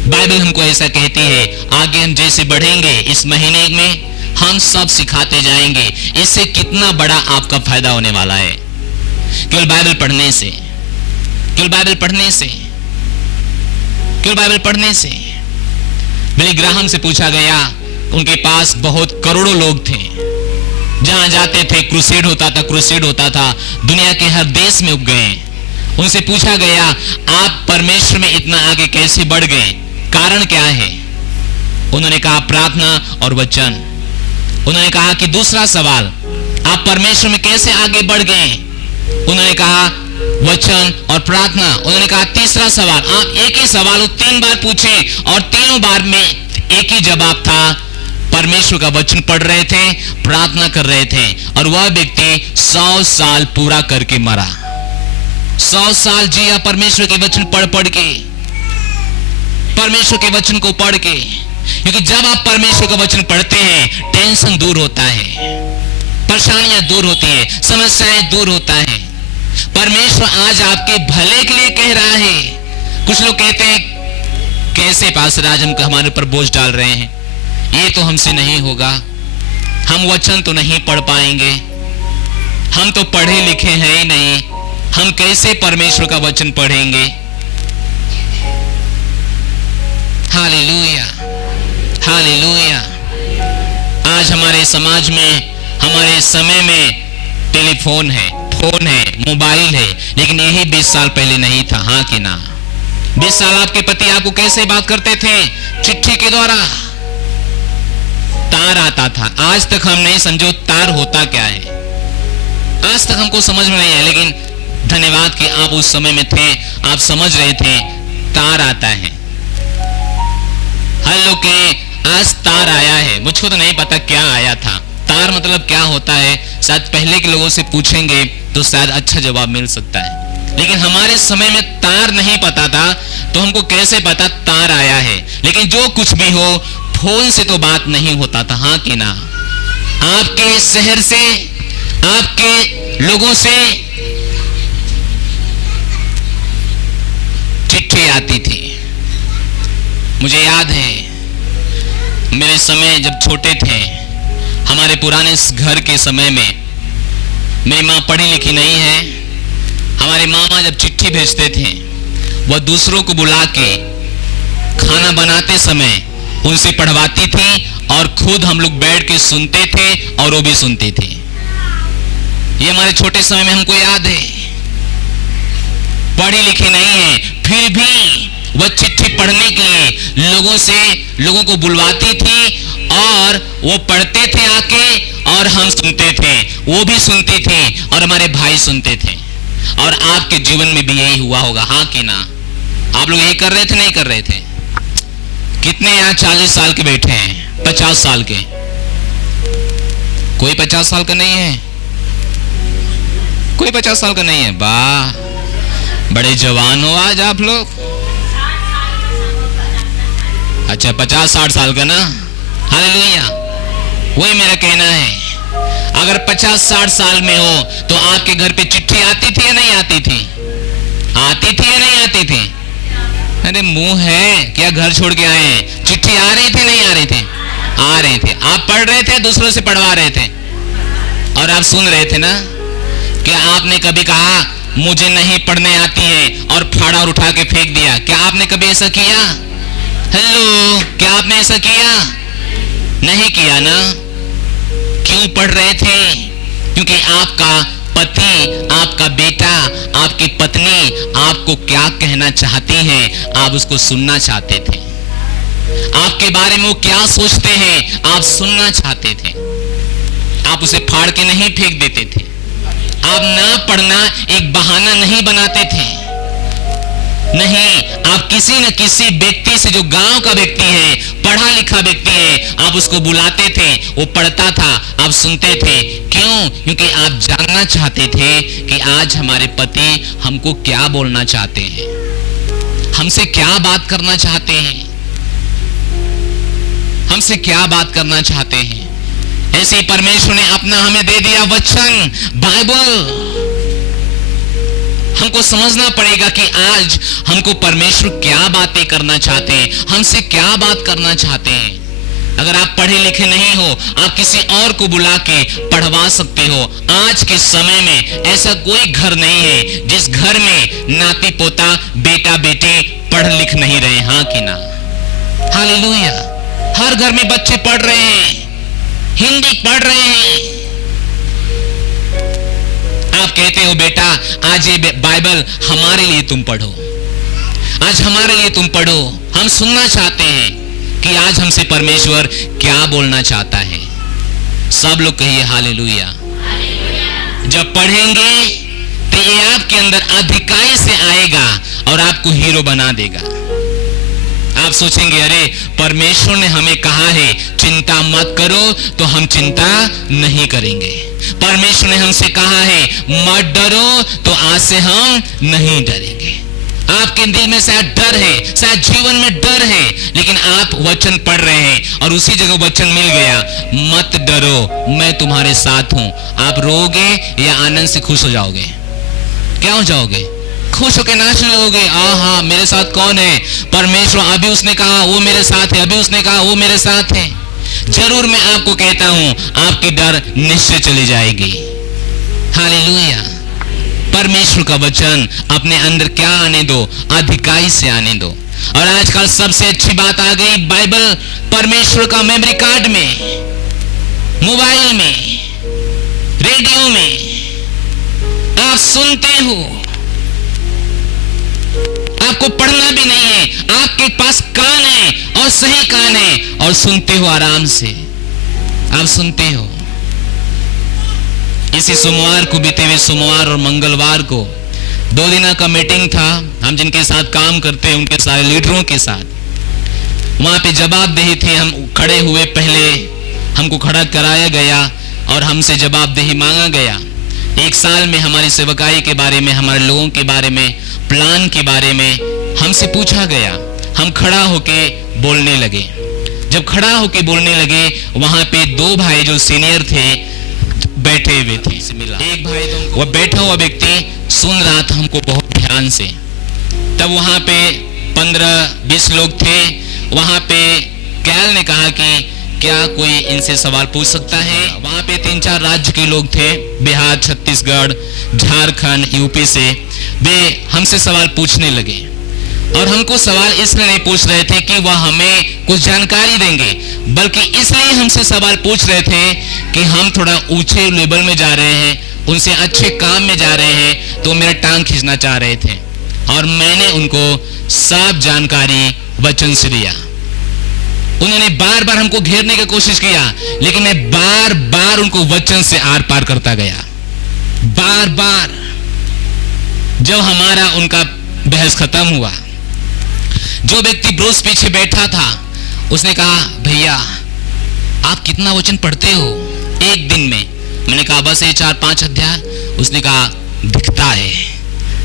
बाइबल हमको ऐसा कहती है। आगे हम जैसे बढ़ेंगे इस महीने में हम सब सिखाते जाएंगे। इससे कितना बड़ा आपका फायदा होने वाला है केवल बाइबल पढ़ने से, केवल बाइबल पढ़ने से, केवल बाइबल पढ़ने से। बिली ग्राहम से पूछा गया, उनके पास बहुत करोड़ों लोग थे, जहां जाते थे क्रूसेड होता था, क्रूसेड होता था, दुनिया के हर देश में उग गए। उनसे पूछा गया आप परमेश्वर में इतना आगे कैसे बढ़ गए, कारण क्या है? उन्होंने कहा प्रार्थना और वचन। उन्होंने कहा कि दूसरा सवाल, आप परमेश्वर में कैसे आगे बढ़ गए? उन्होंने कहा वचन और प्रार्थना। उन्होंने कहा तीसरा सवाल, आप एक ही सवाल 3 बार पूछे और तीनों बार में एक ही जवाब था, परमेश्वर का वचन पढ़ रहे थे, प्रार्थना कर रहे थे, और वह व्यक्ति 100 साल पूरा करके मरा। 100 साल जिया परमेश्वर के वचन पढ़ के, परमेश्वर के वचन को पढ़ के। क्योंकि जब आप परमेश्वर का वचन पढ़ते हैं टेंशन दूर होता है, परेशानियां दूर होती है, समस्याएं दूर होता है। परमेश्वर आज आपके भले के लिए कह रहा है। कुछ लोग कहते हैं कैसे पास्टर आज हम हमारे ऊपर बोझ डाल रहे हैं, ये तो हमसे नहीं होगा, हम वचन तो नहीं पढ़ पाएंगे, हम तो पढ़े लिखे हैं ही नहीं, हम कैसे परमेश्वर का वचन पढ़ेंगे। Hallelujah, hallelujah. आज हमारे समाज में, हमारे समय में टेलीफोन है, फोन है, मोबाइल है, लेकिन यही 20 साल पहले नहीं था। हाँ कि ना? 20 साल आपके पति आपको कैसे बात करते थे? चिट्ठी के द्वारा, तार आता था। आज तक हम नहीं समझो तार होता क्या है, आज तक हमको समझ में नहीं है। लेकिन धन्यवाद कि आप उस समय में थे, आप समझ रहे थे तार आता है। हर लोग के आज तार आया है, मुझको तो नहीं पता क्या आया था। तार मतलब क्या होता है, शायद पहले के लोगों से पूछेंगे तो शायद अच्छा जवाब मिल सकता है। लेकिन हमारे समय में तार नहीं पता था, तो हमको कैसे पता तार आया है। लेकिन जो कुछ भी हो, फोन से तो बात नहीं होता था। हाँ कि ना? आपके शहर से, आपके लोगों से चिट्ठी आती थी। मुझे याद है मेरे समय जब छोटे थे, हमारे पुराने घर के समय में, मेरी माँ पढ़ी लिखी नहीं है, हमारे मामा जब चिट्ठी भेजते थे वह दूसरों को बुला के खाना बनाते समय उनसे पढ़वाती थी, और खुद हम लोग बैठ के सुनते थे और वो भी सुनते थे। ये हमारे छोटे समय में हमको याद है। पढ़ी लिखी नहीं है, फिर भी वह चिट्ठी पढ़ने के लिए लोगों को बुलवाती थी, और वो पढ़ते थे आके, और हम सुनते थे, वो भी सुनते थे, और हमारे भाई सुनते थे। और आपके जीवन में भी यही हुआ होगा, हाँ कि ना? आप लोग यही कर रहे थे, नहीं कर रहे थे? कितने यहाँ 40 साल के बैठे हैं, 50 साल के? कोई 50 साल का नहीं है? कोई 50 साल का नहीं है? वाह, बड़े जवान हो आज आप लोग। अच्छा, 50-60 साल का ना? हालेलुया। वही मेरा कहना है, अगर 50-60 साल में हो तो आपके घर पे चिट्ठी आती थी या नहीं आती थी? आती थी या नहीं आती थी? अरे मुंह है क्या, घर छोड़ के आए हैं? चिट्ठी आ रही थी नहीं आ रही थी? आ रहे थे। आप पढ़ रहे थे, दूसरों से पढ़वा रहे थे, और आप सुन रहे थे ना? क्या आपने कभी कहा मुझे नहीं पढ़ने आती है और फाड़ा और उठा के फेंक दिया? क्या आपने कभी ऐसा किया? हेलो, क्या आपने ऐसा किया? नहीं किया ना? क्यों पढ़ रहे थे? क्योंकि आपका पति, आपका बेटा, आपकी पत्नी आपको क्या कहना चाहती है, आप उसको सुनना चाहते थे। आपके बारे में वो क्या सोचते हैं, आप सुनना चाहते थे। आप उसे फाड़ के नहीं फेंक देते थे। आप ना पढ़ना एक बहाना नहीं बनाते थे। नहीं, आप किसी न किसी व्यक्ति से, जो गांव का व्यक्ति है, पढ़ा लिखा व्यक्ति है, आप उसको बुलाते थे, वो पढ़ता था, आप सुनते थे। क्यों? क्योंकि आप जानना चाहते थे कि आज हमारे पति हमको क्या बोलना चाहते हैं, हमसे क्या बात करना चाहते हैं, हमसे क्या बात करना चाहते हैं। ऐसे ही परमेश्वर ने अपना हमें दे दिया वचन, बाइबल। हमको समझना पड़ेगा कि आज हमको परमेश्वर क्या बातें करना चाहते हैं, हमसे क्या बात करना चाहते हैं। अगर आप पढ़े लिखे नहीं हो, आप किसी और को बुला के पढ़वा सकते हो। आज के समय में ऐसा कोई घर नहीं है जिस घर में नाती पोता, बेटा बेटी पढ़ लिख नहीं रहे, हाँ कि ना? हालेलुया। हर घर में बच्चे पढ़ रहे हैं, हिंदी पढ़ रहे हैं। आप कहते हो बेटा आज ये बाइबल हमारे लिए तुम पढ़ो, आज हमारे लिए तुम पढ़ो। हम सुनना चाहते हैं कि आज हमसे परमेश्वर क्या बोलना चाहता है। सब लोग कहिए हालेलुया। जब पढ़ेंगे तो ये आपके अंदर अधिकाई से आएगा और आपको हीरो बना देगा। आप सोचेंगे अरे परमेश्वर ने हमें कहा है चिंता मत करो, तो हम चिंता नहीं करेंगे। परमेश्वर ने हमसे कहा है मत डरो, तो आज से हम नहीं डरेंगे। आपके दिल में शायद डर है, शायद जीवन में डर है, लेकिन आप वचन पढ़ रहे हैं और उसी जगह वचन मिल गया, मत डरो मैं तुम्हारे साथ हूं। आप रोगे या आनंद से खुश हो जाओगे? क्या हो जाओगे? खुश होकर नाचने लगोगे। हाँ, मेरे साथ कौन है? परमेश्वर। अभी उसने कहा वो मेरे साथ है, अभी उसने कहा वो मेरे साथ है। जरूर मैं आपको कहता हूं आपकी डर निश्चय चली जाएगी। हालेलुया। परमेश्वर का वचन अपने अंदर क्या आने दो? अधिकाई से आने दो। और आजकल सबसे अच्छी बात आ गई, बाइबल परमेश्वर का मेमोरी कार्ड में, मोबाइल में, रेडियो में आप सुनते हो। आपको पढ़ना भी नहीं है, आपके पास कान है और सही कान है, और सुनते हो आराम से। आप सुनते हो। इसी सोमवार को, बीते हुए सोमवार और मंगलवार को 2 दिन का मीटिंग था। हम जिनके साथ काम करते हैं उनके सारे लीडरों के साथ वहां पे जवाबदेही थे। हम खड़े हुए, पहले हमको खड़ा कराया गया और हमसे जवाबदेही मांगा गया। 1 साल में हमारी सेवकाई के बारे में, हमारे लोगों के बारे में, प्लान के बारे में हमसे पूछा गया। हम खड़ा होके बोलने लगे। जब खड़ा होके बोलने लगे, वहां पे 2 भाई जो सीनियर थे बैठे हुए थे। एक भाई तो वह बैठा हुआ व्यक्ति सुन रहा था हमको बहुत ध्यान से। तब वहां पे 15-20 लोग थे। वहां पे कैल ने कहा कि क्या कोई इनसे सवाल पूछ सकता है? वहां पे 3-4 राज्य के लोग थे, बिहार, छत्तीसगढ़, झारखंड, यूपी से। वे हमसे सवाल पूछने लगे और हमको सवाल इसलिए नहीं पूछ रहे थे कि वह हमें कुछ जानकारी देंगे, बल्कि इसलिए हमसे सवाल पूछ रहे थे कि हम थोड़ा ऊंचे लेवल में जा रहे हैं, उनसे अच्छे काम में जा रहे हैं, तो मेरा टांग खींचना चाह रहे थे। और मैंने उनको सब जानकारी वचन से दिया। उन्होंने बार बार हमको घेरने की कोशिश किया, लेकिन मैं बार बार उनको वचन से आर पार करता गया। बार बार जब हमारा उनका बहस खत्म हुआ, जो व्यक्ति ब्रूस पीछे बैठा था उसने कहा, भैया आप कितना वचन पढ़ते हो एक दिन में? मैंने कहा बस ये 4-5 अध्याय। उसने कहा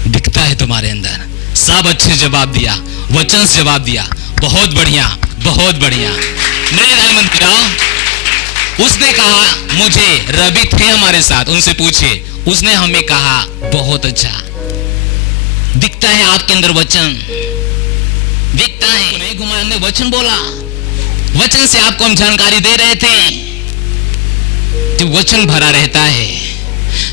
दिखता है तुम्हारे अंदर। सब अच्छे जवाब दिया, वचन से जवाब दिया, बहुत बढ़िया बहुत बढ़िया। मेरे भाई मंत्रियों, उसने कहा मुझे रवि थे हमारे साथ, उनसे पूछे, उसने हमें कहा बहुत अच्छा, दिखता है आपके अंदर वचन, दिखता है। नहीं घुमा, हमने वचन बोला, वचन से आपको हम जानकारी दे रहे थे। जो वचन भरा रहता है,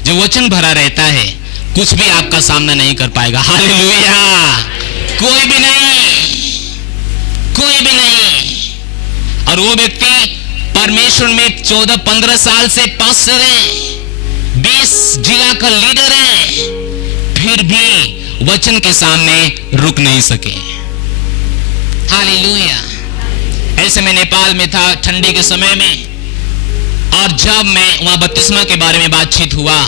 जो वचन भरा रहता है, कुछ भी आपका सामना नहीं कर पाएगा। हालेलुया। कोई भी नहीं, कोई भी नहीं। और वो व्यक्ति परमेश्वर में 14-15 साल से पास्टर है, 20 जिला का लीडर है, फिर भी वचन के सामने रुक नहीं सके। हालेलुया। ऐसे में नेपाल में था ठंडी के समय में, और जब मैं वहां बपतिस्मा के बारे में बातचीत हुआ,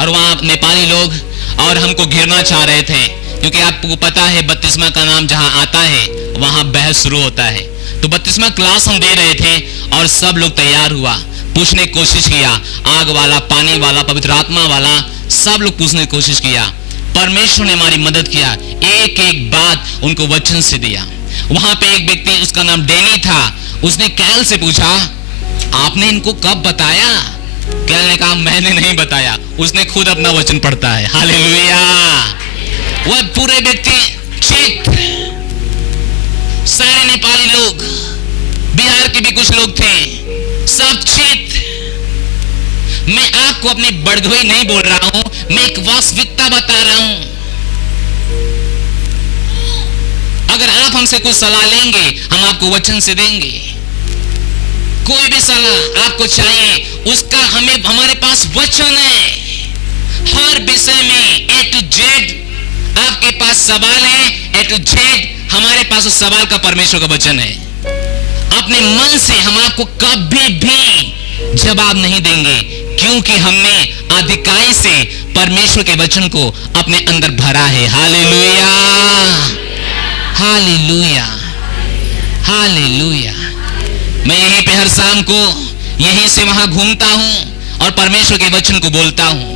और वहां नेपाली लोग और हमको घेरना चाह रहे थे, क्योंकि आपको पता है बपतिस्मा का नाम जहां आता है वहां बहस शुरू होता है। तो बपतिस्मा क्लास हम दे रहे थे और सब लोग तैयार हुआ, पूछने की कोशिश किया, आग वाला, पानी वाला, पवित्र आत्मा वाला, सब लोग पूछने की कोशिश किया। परमेश्वर ने हमारी मदद किया, एक एक बात उनको वचन से दिया। वहां पे एक व्यक्ति, उसका नाम डैनी था, उसने कैल से पूछा, आपने इनको कब बताया? कैल ने कहा मैंने नहीं बताया, उसने खुद अपना वचन पढ़ता है। हालेलुया। वह पूरे व्यक्ति चित, सारे नेपाली लोग, बिहार के भी कुछ लोग थे, सब चित। मैं आपको अपनी बड़गोई नहीं बोल रहा हूं, मैं एक वास्तविकता बता रहा हूं। अगर आप हमसे कुछ सलाह लेंगे, हम आपको वचन से देंगे। कोई भी सलाह आपको चाहिए, उसका हमारे पास वचन है। हर विषय में A to Z आपके पास सवाल है, A to Z हमारे पास उस सवाल का परमेश्वर का वचन है। अपने मन से हम आपको कभी भी जवाब नहीं देंगे, क्योंकि हमने अधिकाई से परमेश्वर के वचन को अपने अंदर भरा है। Hallelujah, hallelujah, hallelujah. मैं यहीं पे हर शाम को यहीं से वहां घूमता हूं और परमेश्वर के वचन को बोलता हूं,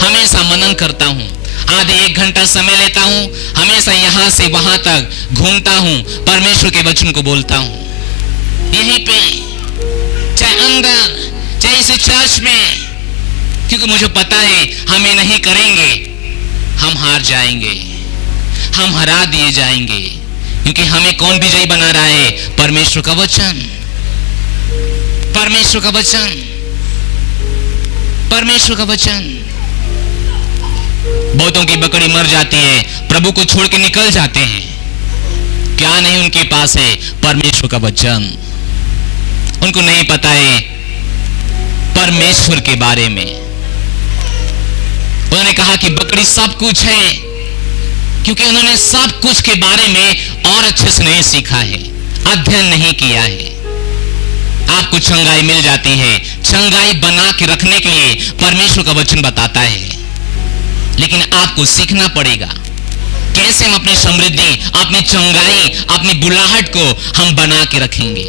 हमेशा मनन करता हूं, आधे 1 घंटा समय लेता हूं, हमेशा यहां से वहां तक घूमता हूं, परमेश्वर के वचन को बोलता हूं। यहीं पे, चाहे अंदर, चाहे इस चर्च में, क्योंकि मुझे पता है हमें नहीं करेंगे, हम हार जाएंगे, हम हरा दिए जाएंगे, क्योंकि हमें कौन विजयी बना रहा है? परमेश्वर का वचन, परमेश्वर का वचन, परमेश्वर का वचन। बहुतों की बकरी मर जाती है, प्रभु को छोड़ के निकल जाते हैं, क्या नहीं उनके पास है? परमेश्वर का वचन। उनको नहीं पता है परमेश्वर के बारे में। उन्होंने कहा कि बकरी सब कुछ है, क्योंकि उन्होंने सब कुछ के बारे में और अच्छे से नहीं सीखा है, अध्ययन नहीं किया है। आपको चंगाई मिल जाती है, चंगाई बना के रखने के लिए परमेश्वर का वचन बताता है, लेकिन आपको सीखना पड़ेगा कैसे हम अपनी समृद्धि, अपनी चंगाई, अपनी बुलाहट को हम बना के रखेंगे।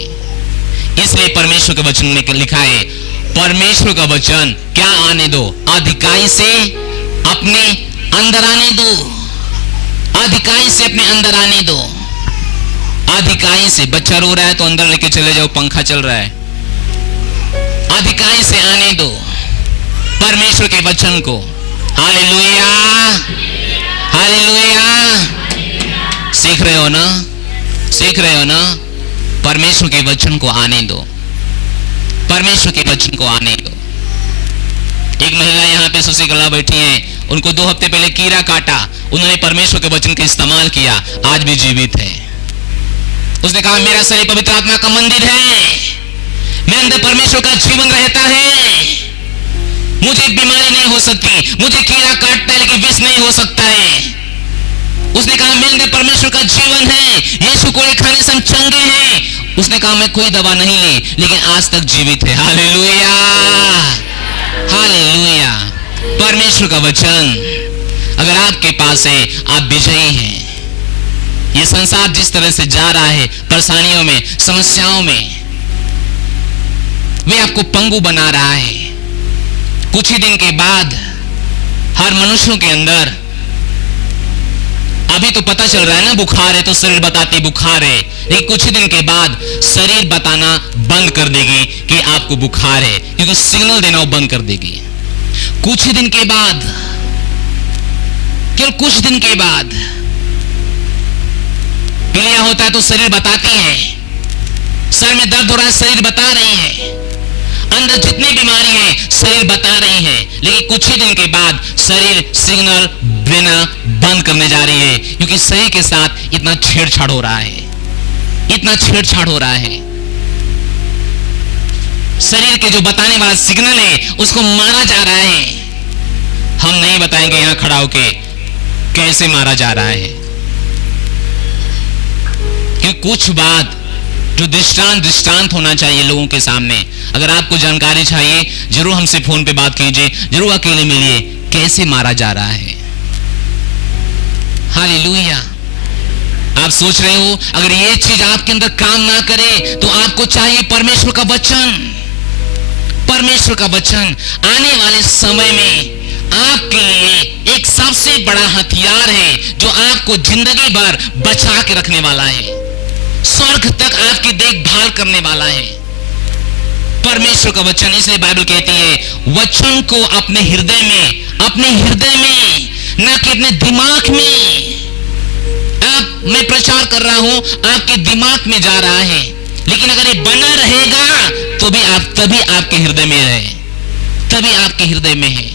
इसलिए परमेश्वर के वचन में लिखा है, परमेश्वर का वचन क्या आने दो? अधिकाई से अपने अंदर आने दो, अधिकाई से अपने अंदर आने दो। अधिकाई से, बच्चा रो रहा है तो अंदर लेके चले जाओ, पंखा चल रहा है। अधिकाई से आने दो परमेश्वर के वचन को। Hallelujah, hallelujah. सीख रहे हो ना? सीख रहे हो ना? परमेश्वर के वचन को आने दो, परमेश्वर के वचन को आने दो। एक महिला यहाँ पे सुशीला बैठी है, उनको 2 हफ्ते पहले कीड़ा काटा, उन्होंने परमेश्वर के वचन का इस्तेमाल किया, आज भी जीवित है। उसने कहा मेरा शरीर पवित्र आत्मा का मंदिर है, मेरे अंदर परमेश्वर का जीवन रहता है, मुझे बीमारी नहीं हो सकती, मुझे कीड़ा काटता है लेकिन विष नहीं हो सकता है। उसने कहा मेरे अंदर परमेश्वर का जीवन है, यीशु को खाने से हम चंगे हैं। उसने कहा मैं कोई दवा नहीं ली, लेकिन आज तक जीवित है। Hallelujah, hallelujah. परमेश्वर का वचन अगर आपके पास है, आप विजयी हैं। ये संसार जिस तरह से जा रहा है, परेशानियों में, समस्याओं में, वे आपको पंगु बना रहा है। कुछ ही दिन के बाद हर मनुष्यों के अंदर, अभी तो पता चल रहा है ना बुखार है तो शरीर बताती बुखार है, लेकिन कुछ ही दिन के बाद शरीर बताना बंद कर देगी कि आपको बुखार है, क्योंकि सिग्नल देना वो बंद कर देगी। कुछ ही दिन के बाद, केवल कुछ दिन के बाद पीलिया होता है तो शरीर बताती है, सर में दर्द हो रहा है शरीर बता रही है, अंदर जितनी बीमारी है शरीर बता रही है, लेकिन कुछ ही दिन के बाद शरीर सिग्नल देना बंद करने जा रही है, क्योंकि शरीर के साथ इतना छेड़छाड़ हो रहा है, इतना छेड़छाड़ हो रहा है। शरीर के जो बताने वाला सिग्नल है उसको मारा जा रहा है। हम नहीं बताएंगे यहां खड़ा होके कैसे मारा जा रहा है, क्योंकि कुछ बात जो दृष्टांत होना चाहिए लोगों के सामने। अगर आपको जानकारी चाहिए जरूर हमसे फोन पे बात कीजिए, जरूर अकेले मिलिए, कैसे मारा जा रहा है। हालेलुया। आप सोच रहे हो अगर ये चीज आपके अंदर काम ना करे तो आपको चाहिए परमेश्वर का वचन। परमेश्वर का वचन आने वाले समय में आपके लिए एक सबसे बड़ा हथियार है जो आपको जिंदगी भर बचा के रखने वाला है, स्वर्ग तक आपकी देखभाल करने वाला है। परमेश्वर का वचन, इसलिए बाइबल कहती है वचन को अपने हृदय में ना कि अपने दिमाग में। मैं प्रचार कर रहा हूं, आपके दिमाग में जा रहा है, लेकिन अगर ये बना रहेगा तो भी तभी आपके हृदय में रहे, तभी आपके हृदय में है।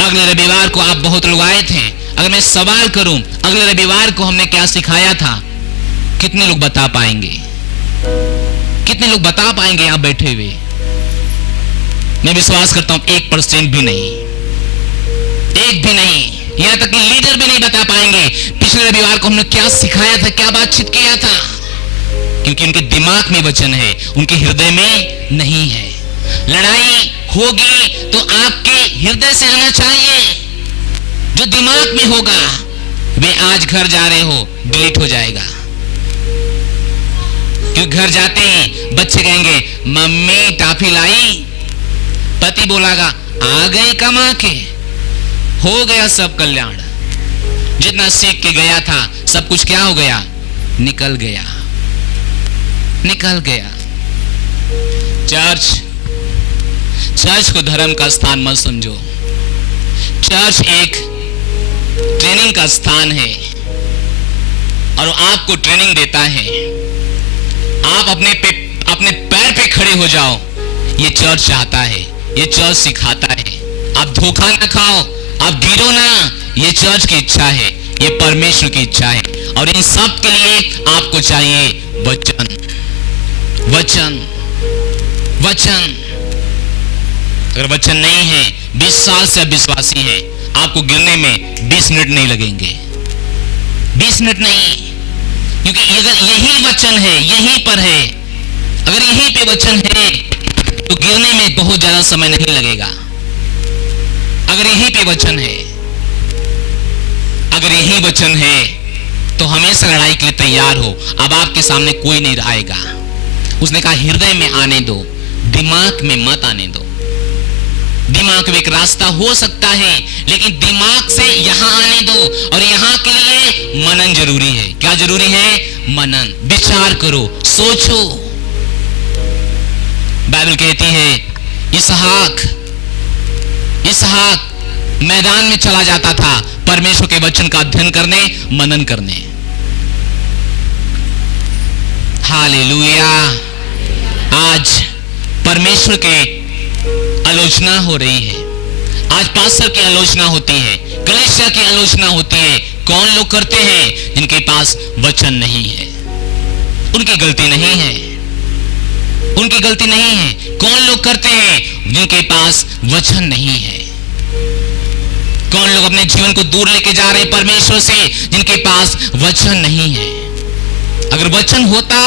अगले रविवार को आप बहुत लोग आए थे। अगर मैं सवाल करूं अगले रविवार को हमने क्या सिखाया था, कितने लोग बता पाएंगे? कितने लोग बता पाएंगे यहां बैठे हुए? मैं विश्वास करता हूं 1% भी नहीं, एक भी नहीं, यहां तक कि लीडर भी नहीं बता पाएंगे पिछले रविवार को हमने क्या सिखाया था, क्या बातचीत किया था, क्योंकि उनके दिमाग में वचन है, उनके हृदय में नहीं है। लड़ाई होगी तो आपके हृदय से आना चाहिए, जो दिमाग में होगा वे आज घर जा रहे हो डिलीट हो जाएगा, क्योंकि घर जाते ही बच्चे कहेंगे मम्मी टॉफी लाई, पति बोलागा आ गए कमा के, हो गया सब कल्याण, जितना सीख के गया था सब कुछ क्या हो गया, निकल गया, निकल गया। चर्च को धर्म का स्थान मत समझो। चर्च एक ट्रेनिंग का स्थान है और आपको ट्रेनिंग देता है। आप अपने पैर पे खड़े हो जाओ, ये चर्च चाहता है, ये चर्च सिखाता है। आप धोखा ना खाओ, आप गिरो ना, ये चर्च की इच्छा है, ये परमेश्वर की इच्छा है। और इन सब के लिए आपको चाहिए वचन, वचन, वचन। अगर वचन नहीं है, 20 साल से विश्वासी है, आपको गिरने में 20 मिनट नहीं लगेंगे, 20 मिनट नहीं, क्योंकि अगर यही वचन है, यहीं पर है, अगर यहीं पे वचन है तो गिरने में बहुत ज्यादा समय नहीं लगेगा। अगर यहीं पे वचन है, अगर यही वचन है तो हमेशा लड़ाई के लिए तैयार हो। अब आपके सामने कोई नहीं आएगा। उसने कहा हृदय में आने दो, दिमाग में मत आने दो। दिमाग में एक रास्ता हो सकता है, लेकिन दिमाग से यहां आने दो, और यहां के लिए मनन जरूरी है। क्या जरूरी है? मनन। विचार करो, सोचो। बाइबल कहती है इसहाक मैदान में चला जाता था परमेश्वर के वचन का अध्ययन करने, मनन करने। हालेलुया। आज परमेश्वर के आलोचना हो रही है, आज पास्टर की आलोचना होती है, कलीसिया की आलोचना होती है। कौन लोग करते हैं? जिनके पास वचन नहीं है। उनकी गलती नहीं है, उनकी गलती नहीं है। कौन लोग करते हैं? जिनके पास वचन नहीं है। कौन लोग अपने जीवन को दूर लेके जा रहे हैं परमेश्वर से, जिनके पास वचन नहीं है। अगर वचन होता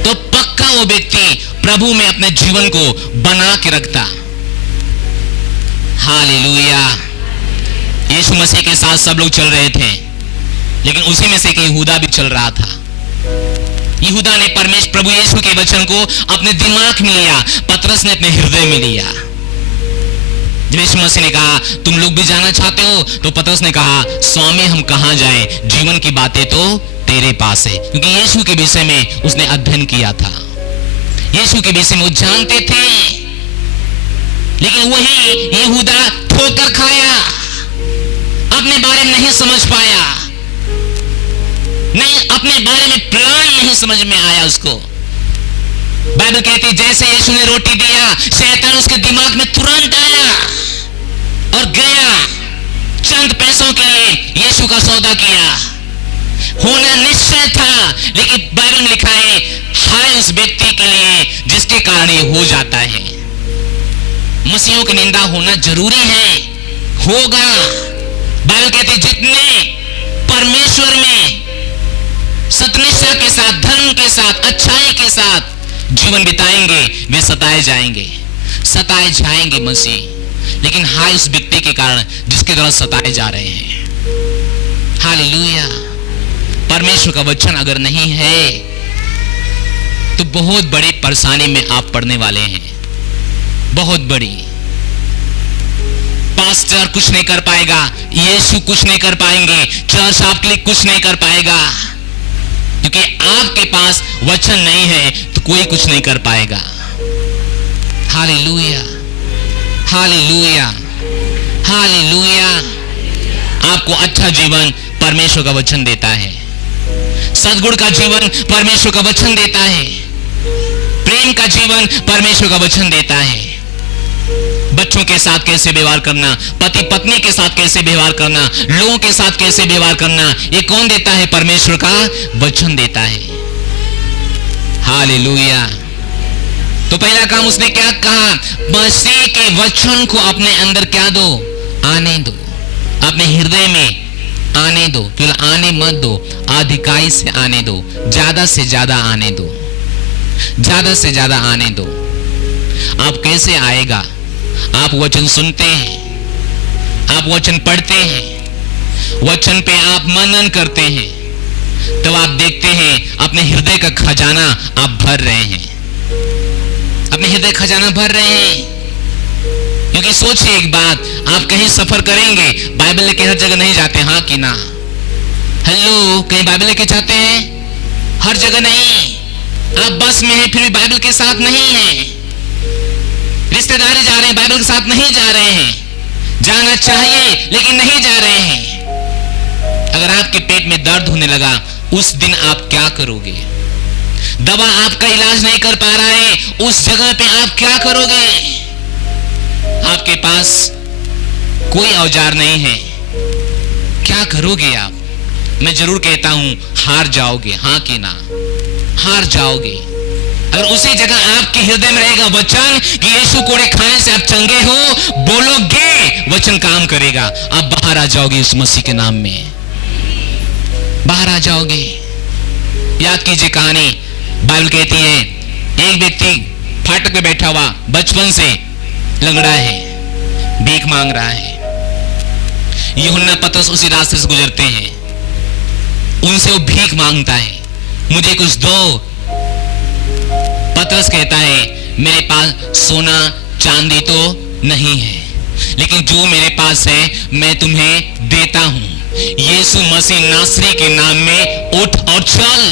तो पक्का वो व्यक्ति प्रभु में अपने जीवन को बना के रखता। हालेलुया। यीशु मसीह के साथ सब लोग चल रहे थे, लेकिन उसी में से एक यहूदा भी चल रहा था। यहूदा ने परमेश्वर प्रभु यीशु के वचन को अपने दिमाग में लिया, पतरस ने अपने हृदय में लिया। जब यीशु मसीह ने कहा तुम लोग भी जाना चाहते हो, तो पतरस ने कहा स्वामी हम कहां जाएं, जीवन की बातें तो तेरे पास है। क्योंकि यीशु के विषय में उसने अध्ययन किया था, यीशु के विषय में वो जानते थे। लेकिन वही यहूदा ठोकर खाया, अपने बारे में नहीं समझ पाया, नहीं अपने बारे में प्लान नहीं समझ में आया उसको। बाइबल कहती जैसे यीशु ने रोटी दिया, शैतान उसके दिमाग में तुरंत आया और गया, चंद पैसों के लिए यीशु का सौदा किया। होना निश्चय था, लेकिन बाइबल में लिखा है हाय उस व्यक्ति के लिए जिसके कारण ये हो जाता है। मसीहों की निंदा होना जरूरी है, होगा। बाइबल कहती जितने परमेश्वर में सत्यनिष्ठा के साथ, धर्म के साथ, अच्छाई के साथ जीवन बिताएंगे, वे सताए जाएंगे मसीह। लेकिन हाय उस व्यक्ति के कारण जिसके द्वारा सताए जा रहे हैं। हालेलुया। परमेश्वर का वचन अगर नहीं है तो बहुत बड़ी परेशानी में आप पड़ने वाले हैं, बहुत बड़ी। पास्टर कुछ नहीं कर पाएगा, यीशु कुछ नहीं कर पाएंगे, चर्च आपके लिए कुछ नहीं कर पाएगा, क्योंकि आपके पास वचन नहीं है तो कोई कुछ नहीं कर पाएगा। Hallelujah, hallelujah, hallelujah. आपको अच्छा जीवन परमेश्वर का वचन देता है, सद्गुण का जीवन परमेश्वर का वचन देता है, प्रेम का जीवन परमेश्वर का वचन देता है। बच्चों के साथ कैसे व्यवहार करना, पति पत्नी के साथ कैसे व्यवहार करना, लोगों के साथ कैसे व्यवहार करना, ये कौन देता है? परमेश्वर का वचन देता है। हालेलुया। तो पहला काम उसने क्या कहा? मसीह के वचन को अपने अंदर क्या दो? आने दो, अपने हृदय में आने दो। केवल आने मत दो, अधिकाई से आने दो, ज्यादा से ज्यादा आने दो, ज्यादा से ज्यादा आने दो। आप कैसे आएगा? आप वचन सुनते हैं, आप वचन पढ़ते हैं, वचन पे आप मनन करते हैं, तब आप देखते हैं अपने हृदय का खजाना आप भर रहे हैं, अपने हृदय खजाना भर रहे हैं। क्योंकि सोचिए एक बात, आप कहीं सफर करेंगे, बाइबल लेके हर जगह नहीं जाते, हाँ कि ना? हेलो, कहीं बाइबल लेके जाते हैं? हर जगह नहीं। आप बस में हैं फिर भी बाइबल के साथ नहीं हैं, रिश्तेदारी जा रहे हैं, बाइबल के साथ नहीं जा रहे हैं, जाना चाहिए लेकिन नहीं जा रहे हैं। अगर आपके पेट में दर्द होने लगा, उस दिन आप क्या करोगे? दवा आपका इलाज नहीं कर पा रहा है, उस जगह पे आप क्या करोगे? आपके पास कोई औजार नहीं है, क्या करोगे आप? मैं जरूर कहता हूं हार जाओगे, हाँ कि ना? हार जाओगे। अगर उसी जगह आपके हृदय में रहेगा वचन कि यीशु कोड़े खाने से आप चंगे हो, बोलोगे, वचन काम करेगा, आप बाहर आ जाओगे। उस मसीह के नाम में बाहर आ जाओगे। याद कीजिए कहानी, बाइबल कहती है एक व्यक्ति फाटक पे बैठा हुआ, बचपन से लंगड़ा है, भीख मांग रहा है। यूहन्ना पतरस उसी रास्ते से गुजरते हैं, उनसे वो भीख मांगता है, मुझे कुछ दो। पतरस कहता है मेरे पास सोना चांदी तो नहीं है, लेकिन जो मेरे पास है मैं तुम्हें देता हूं। यीशु मसीह नासरी के नाम में उठ और चल।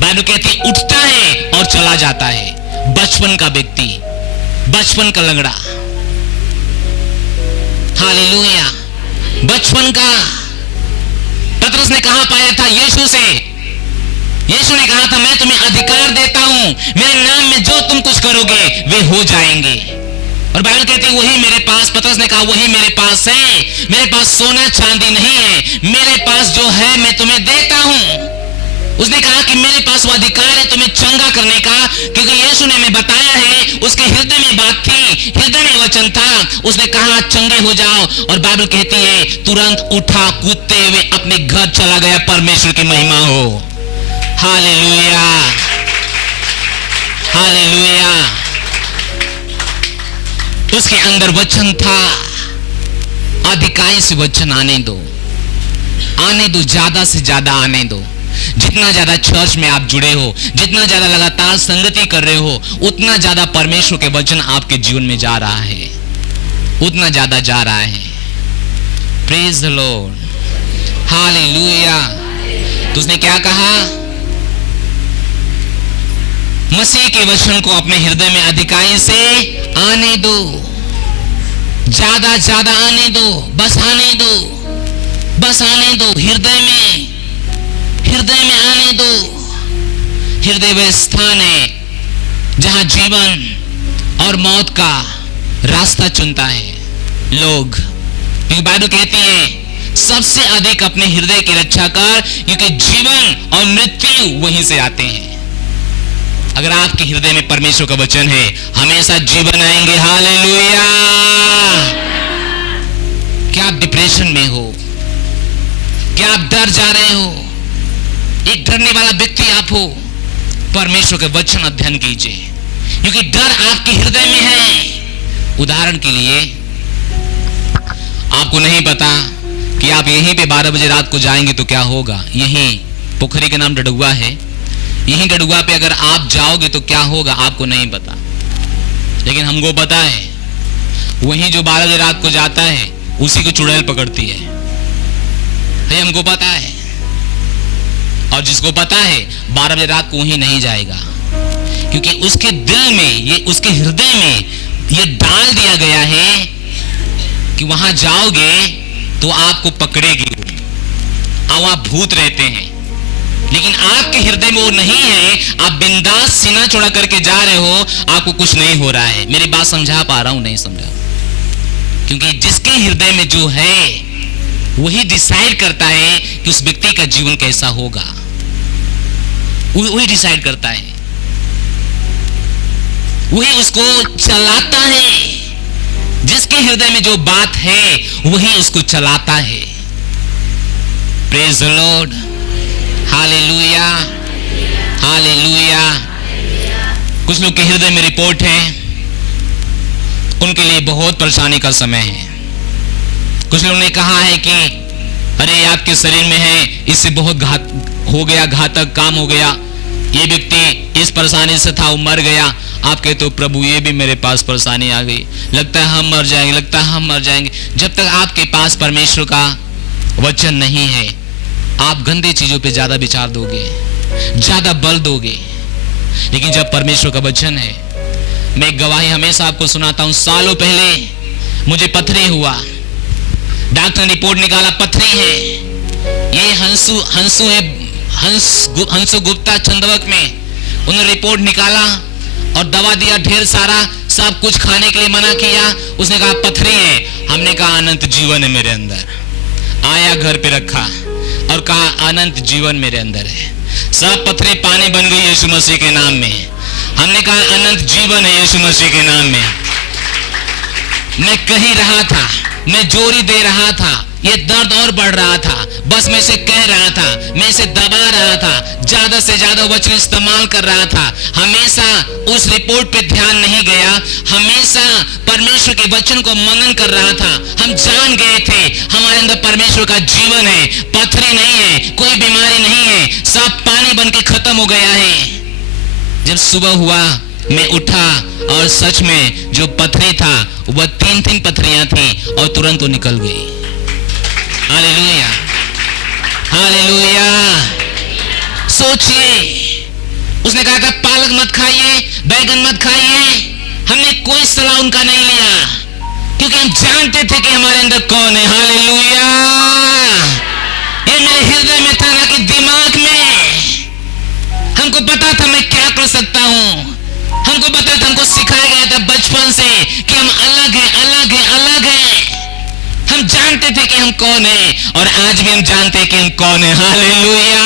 बाइबल कहती उठता है और चला जाता है। बचपन का व्यक्ति, बचपन का लंगड़ा, हालेलुया, बचपन का। पतरस ने कहां पाया था? यीशु से। यीशु ने कहा था मैं तुम्हें अधिकार देता हूं, मेरे नाम में जो तुम कुछ करोगे वे हो जाएंगे। और बाइबल कहती है वही मेरे पास, पतरस ने कहा वही मेरे पास है, मेरे पास सोना चांदी नहीं है, मेरे पास जो है मैं तुम्हें देता हूं। उसने कहा कि मेरे पास वो अधिकार है तुम्हें चंगा करने का, क्योंकि यीशु ने हमें बताया है, उसके हृदय में बात थी, हृदय में वचन था, उसने कहा चंगे हो जाओ, और बाइबल कहती है तुरंत उठा, कूदते हुए अपने घर चला गया। परमेश्वर की महिमा हो। Hallelujah, hallelujah. उसके अंदर वचन था, अधिकाई से वचन आने दो, आने दो, ज्यादा से ज्यादा आने दो। जितना ज्यादा चर्च में आप जुड़े हो, जितना ज्यादा लगातार संगति कर रहे हो, उतना ज्यादा परमेश्वर के वचन आपके जीवन में जा रहा है, उतना ज्यादा जा रहा है। Praise the Lord, hallelujah. तो उसने क्या कहा? मसीह के वचन को अपने हृदय में अधिकाई से आने दो, ज्यादा ज्यादा आने दो, बस आने दो, बस आने दो। हृदय में आने दो। हृदय वह स्थान है जहां जीवन और मौत का रास्ता चुनता है लोग। क्योंकि बाइबल कहती है सबसे अधिक अपने हृदय की रक्षा कर, क्योंकि जीवन और मृत्यु वहीं से आते हैं। अगर आपके हृदय में परमेश्वर का वचन है, हमेशा जीवन आएंगे। हालेलुया। क्या आप डिप्रेशन में हो? क्या आप डर जा रहे हो? एक डरने वाला व्यक्ति आप हो, परमेश्वर के वचन अध्ययन कीजिए, क्योंकि डर आपके हृदय में है। उदाहरण के लिए, आपको नहीं पता कि आप यहीं पे 12 बजे रात को जाएंगे तो क्या होगा। यहीं पोखरी का नाम डडुआ है, यहीं डडुआ पे अगर आप जाओगे तो क्या होगा आपको नहीं पता, लेकिन हमको पता है। वहीं जो 12 बजे रात को जाता है उसी को चुड़ैल पकड़ती है, ये हमको पता है। और जिसको पता है 12 बजे रात को वहीं नहीं जाएगा, क्योंकि उसके दिल में, ये उसके हृदय में ये डाल दिया गया है कि वहां जाओगे तो आपको पकड़ेगी, और वहां भूत रहते हैं। लेकिन आपके हृदय में वो नहीं है, आप बिंदास सीना चौड़ा करके जा रहे हो, आपको कुछ नहीं हो रहा है। मेरी बात समझा पा रहा हूं? नहीं समझा? क्योंकि जिसके हृदय में जो है वही डिसाइड करता है कि उस व्यक्ति का जीवन कैसा होगा, वही डिसाइड करता है, वही उसको चलाता है। जिसके हृदय में जो बात है वही उसको चलाता है। Praise the Lord, hallelujah, hallelujah. कुछ लोग के हृदय में रिपोर्ट है, उनके लिए बहुत परेशानी का समय है। कुछ लोगों ने कहा है कि अरे आपके शरीर में है, इससे बहुत घात हो गया, घातक काम हो गया, ये व्यक्ति इस परेशानी से था, वो मर गया। आप कहते हो प्रभु ये भी मेरे पास परेशानी आ गई, लगता है हम मर जाएंगे, लगता है हम मर जाएंगे। जब तक आपके पास परमेश्वर का वचन नहीं है, आप गंदे चीजों पे ज्यादा विचार दोगे, ज्यादा बल दोगे। लेकिन जब परमेश्वर का वचन है, मैं एक गवाही हमेशा आपको सुनाता हूं। सालों पहले मुझे पथरी हुआ, डॉक्टर ने रिपोर्ट निकाला पथरी है, ये हंसू है, हंसु गुप्ता चंदवक में। उन्होंने रिपोर्ट निकाला और दवा दिया ढेर सारा, सब कुछ खाने के लिए मना किया। उसने कहा पथरी है। हमने कहा अनंत जीवन है मेरे अंदर। आया घर पे रखा और कहा अनंत जीवन मेरे अंदर है। सब पथरी पानी बन गई यीशु मसीह के नाम में। हमने कहा अनंत जीवन है यीशु मसीह के नाम में। मैं कह रहा था, मैं जोरी दे रहा था, ये दर्द और बढ़ रहा था, बस मैं इसे कह रहा था, मैं इसे दबा रहा था, ज्यादा से ज्यादा वचन इस्तेमाल कर रहा था। हमेशा उस रिपोर्ट पे ध्यान नहीं गया, हमेशा परमेश्वर के वचन को मनन कर रहा था। हम जान गए थे हमारे अंदर परमेश्वर का जीवन है, पथरी नहीं है, कोई बीमारी नहीं है, सब पानी बन के खत्म हो गया है। जब सुबह हुआ मैं उठा और सच में जो पथरी था वह 3 पथरियां थी और तुरंत वो निकल गई। Hallelujah, hallelujah. सोचिए, उसने कहा था पालक मत खाइए, बैगन मत खाइए। हमने कोई सलाह उनका नहीं लिया, क्योंकि हम जानते थे कि हमारे अंदर कौन है। हालेलुया। ये मेरे हृदय में था, ना कि दिमाग में। हमको पता था मैं क्या कर सकता हूं। हमको पता था, हमको सिखाया गया था बचपन से कि हम अलग हैं, अलग हैं, अलग हैं। हम जानते थे कि हम कौन हैं, और आज भी हम जानते हैं कि हम कौन हैं। हालेलुया।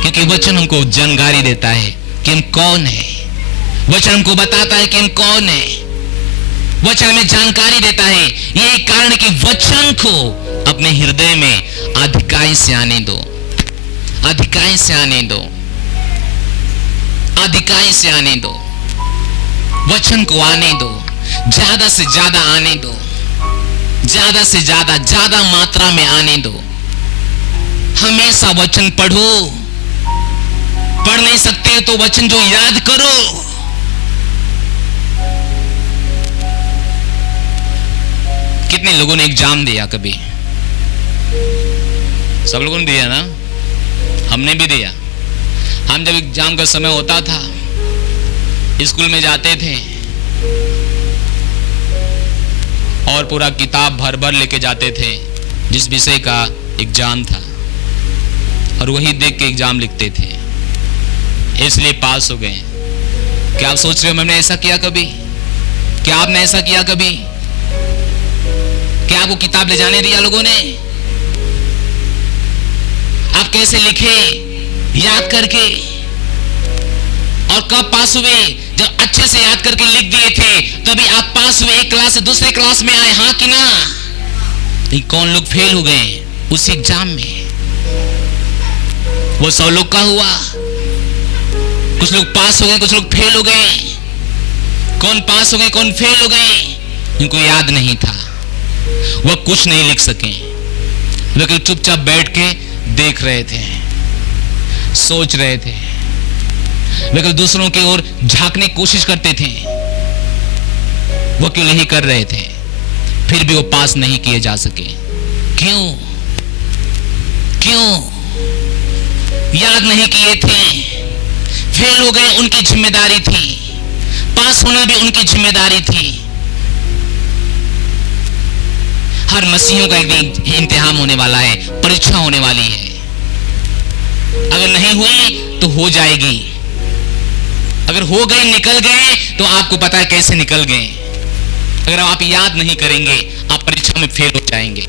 क्योंकि वचन हमको जानकारी देता है कि हम कौन हैं। वचन हमको बताता है कि हम कौन हैं। वचन में जानकारी देता है। यही कारण कि वचन को अपने हृदय में अधिकाई से आने दो, अधिकाई से आने दो, अधिकाई से आने दो। वचन को आने दो, ज्यादा से ज्यादा आने दो, ज्यादा से ज्यादा, ज्यादा मात्रा में आने दो। हमेशा वचन पढ़ो, पढ़ नहीं सकते तो वचन जो याद करो। कितने लोगों ने एग्जाम दिया कभी? सब लोगों ने दिया ना, हमने भी दिया। हम जब एग्जाम का समय होता था, स्कूल में जाते थे और पूरा किताब भर भर लेके जाते थे जिस विषय का एग्जाम था, और वही देख के एग्जाम लिखते थे, इसलिए पास हो गए। क्या आप सोच रहे हो मैंने ऐसा किया कभी? क्या आपने ऐसा किया कभी? क्या आपको किताब ले जाने दिया लोगों ने? आप कैसे लिखे याद करके? और कब पास हुए? जब अच्छे से याद करके लिख दिए थे तभी आप पास हुए, एक क्लास से दूसरे क्लास में आए, हाँ कि ना? लेकिन कौन लोग फेल हो गए उस एग्जाम में? वो 100 लोग का हुआ, कुछ लोग पास हो गए, कुछ लोग फेल हो गए। कौन पास हो गए, कौन फेल हो गए? इनको याद नहीं था, वह कुछ नहीं लिख सके, लेकिन चुपचाप बैठ के देख रहे थे, सोच रहे थे, लेकिन दूसरों की ओर झांकने की कोशिश करते थे। वो क्यों नहीं कर रहे थे? फिर भी वो पास नहीं किए जा सके। क्यों? क्यों? याद नहीं किए थे, फेल हो गए, उनकी जिम्मेदारी थी। पास होना भी उनकी जिम्मेदारी थी। हर मसीहों का एक दिन इम्तिहान होने वाला है, परीक्षा होने वाली है। अगर नहीं हुई तो हो जाएगी, अगर हो गए, निकल गए, तो आपको पता है कैसे निकल गए। अगर आप याद नहीं करेंगे आप परीक्षा में फेल हो जाएंगे।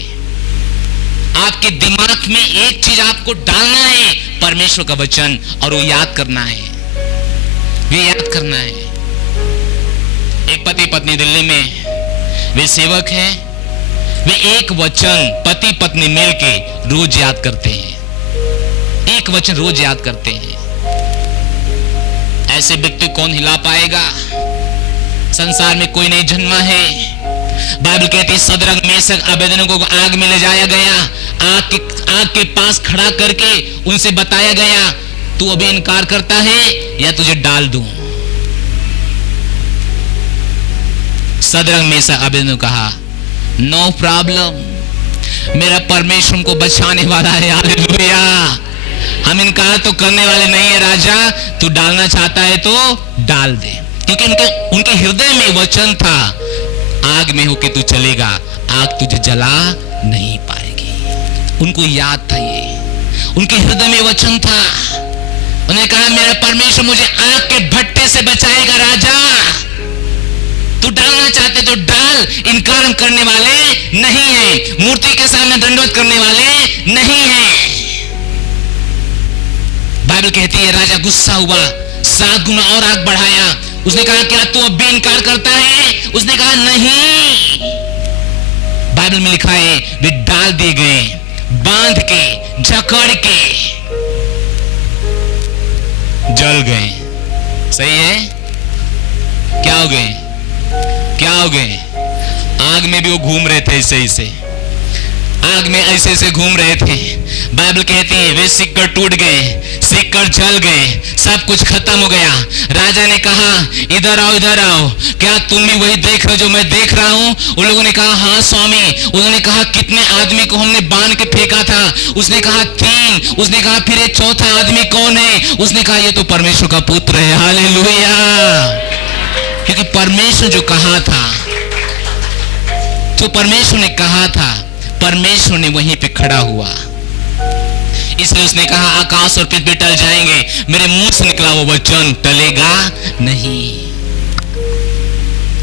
आपके दिमाग में एक चीज आपको डालना है, परमेश्वर का वचन, और वो याद करना है, वे याद करना है। एक पति पत्नी दिल्ली में, वे सेवक हैं, वे एक वचन पति पत्नी मिलके रोज याद करते हैं, एक वचन रोज याद करते हैं। ऐसे व्यक्ति कौन हिला पाएगा? संसार में कोई नहीं जन्मा है। बाइबल कहती है सदरक मेशक अबेदनगो को आग में ले जाया गया, आग के पास खड़ा करके उनसे बताया गया तू अभी इनकार करता है या तुझे डाल दूं? सदरक मेशक अबेदनगो कहा नो प्रॉब्लम, मेरा परमेश्वर को बचाने वाला है, हालेलुया। हम इनकार तो करने वाले नहीं है राजा, तू डालना चाहता है तो डाल दे। क्योंकि उनके हृदय में वचन था, आग में होके तू चलेगा, आग तुझे जला नहीं पाएगी। उनको याद था, ये उनके हृदय में वचन था। उन्होंने कहा मेरा परमेश्वर मुझे आग के भट्टे से बचाएगा राजा, तू डालना चाहते तो डाल। इनकार हम करने वाले नहीं है, मूर्ति के सामने दंडवत करने वाले नहीं है। बाइबल कहती है राजा गुस्सा हुआ, 7 गुना और आग बढ़ाया। उसने कहा क्या तू अब भी इनकार करता है? उसने कहा नहीं। बाइबल में लिखा है वे डाल दिए गए, बांध के, जकड़ के जल गए। सही है? क्या हो गए? क्या हो गए? आग में भी वो घूम रहे थे, ऐसे ऐसे आग में ऐसे ऐसे घूम रहे थे। बाइबल कहती है वे सिक्कर टूट गए, सिक्कर जल गए, सब कुछ खत्म हो गया। राजा ने कहा इधर आओ, इधर आओ, क्या तुम भी वही देख रहे हो जो मैं देख रहा हूं? उन लोगों ने कहा हाँ स्वामी। उन्होंने कहा कितने आदमी को हमने बांध के फेंका था? उसने कहा 3। उसने कहा फिर एक चौथा आदमी कौन है? उसने कहा ये तो परमेश्वर का पुत्र है, हालेलुया। क्योंकि परमेश्वर जो कहा था, जो परमेश्वर ने कहा था, परमेश्वर ने वहीं पे खड़ा हुआ। इसलिए उसने कहा आकाश और पृथ्वी टल जाएंगे, मेरे मुंह से निकला वो वचन टलेगा नहीं।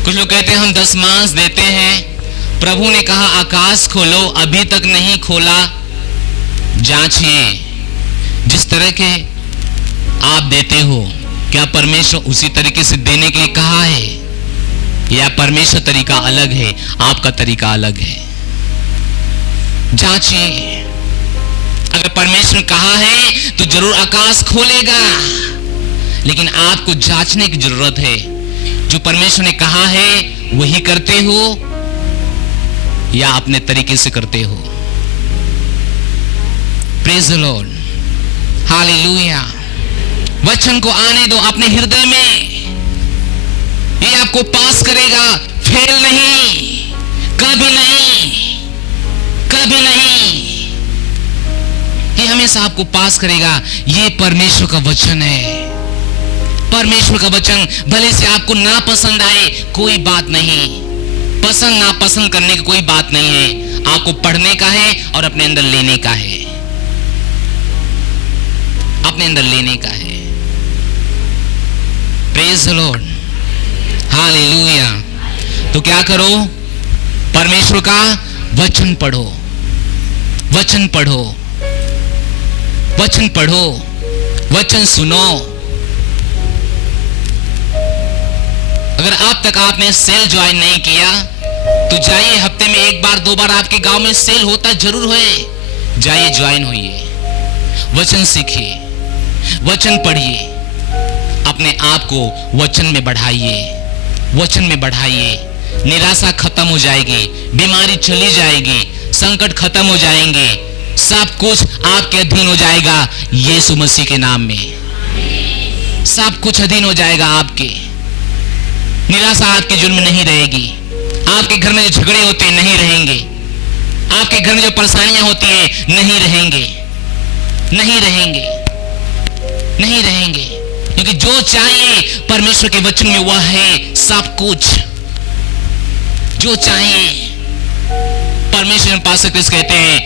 कुछ लोग कहते हैं हम 10 मांस देते हैं, प्रभु ने कहा आकाश खोलो, अभी तक नहीं खोला, जांचिए। जिस तरह के आप देते हो क्या परमेश्वर उसी तरीके से देने के लिए कहा है? या परमेश्वर तरीका अलग है, आपका तरीका अलग है। जांचिए, अगर परमेश्वर ने कहा है तो जरूर आकाश खोलेगा, लेकिन आपको जांचने की जरूरत है। जो परमेश्वर ने कहा है वही करते हो या अपने तरीके से करते हो। Praise the Lord, hallelujah. वचन को आने दो अपने हृदय में, ये आपको पास करेगा, फेल नहीं, कभी नहीं, कभी नहीं, ये हमेशा आपको पास करेगा। ये परमेश्वर का वचन है। परमेश्वर का वचन भले से आपको ना पसंद आए, कोई बात नहीं, पसंद ना पसंद करने की कोई बात नहीं है। आपको पढ़ने का है और अपने अंदर लेने का है, अपने अंदर लेने का है। Praise the Lord, hallelujah. तो क्या करो, परमेश्वर का वचन पढ़ो, वचन पढ़ो, वचन पढ़ो, वचन सुनो। अगर अब तक आपने सेल ज्वाइन नहीं किया तो जाइए, हफ्ते में एक बार दो बार आपके गांव में सेल होता जरूर है, जाइए ज्वाइन होइए, वचन सीखिए, वचन पढ़िए, अपने आप को वचन में बढ़ाइए, वचन में बढ़ाइए। निराशा खत्म हो जाएगी, बीमारी चली जाएगी, संकट खत्म हो जाएंगे, सब कुछ आपके अधीन हो जाएगा यीशु मसीह के नाम में। सब कुछ अधीन हो जाएगा आपके। निराशा आपके जुर्म नहीं रहेगी, आपके घर में जो झगड़े होते हैं नहीं रहेंगे, आपके घर में जो परेशानियां होती हैं नहीं रहेंगे, नहीं रहेंगे, नहीं रहेंगे, क्योंकि जो चाहिए परमेश्वर के वचन में वह है सब कुछ। जो चाहिए परमेश्वर पास कहते हैं,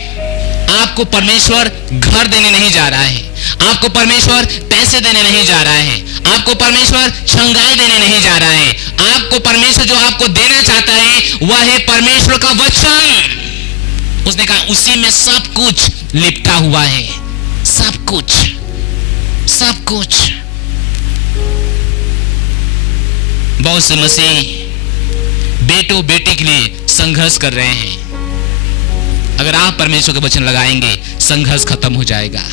आपको परमेश्वर घर देने नहीं जा रहा है, आपको परमेश्वर पैसे देने नहीं जा रहा है, आपको परमेश्वर छंगाई देने नहीं जा रहा है। आपको परमेश्वर जो आपको देना चाहता है वह है परमेश्वर का वचन। उसने कहा उसी में सब कुछ लिपटा हुआ है, सब कुछ, सब कुछ। बहुत से मसीह बेटों बेटी के लिए संघर्ष कर रहे हैं। अगर आप परमेश्वर के वचन लगाएंगे, संघर्ष खत्म हो जाएगा।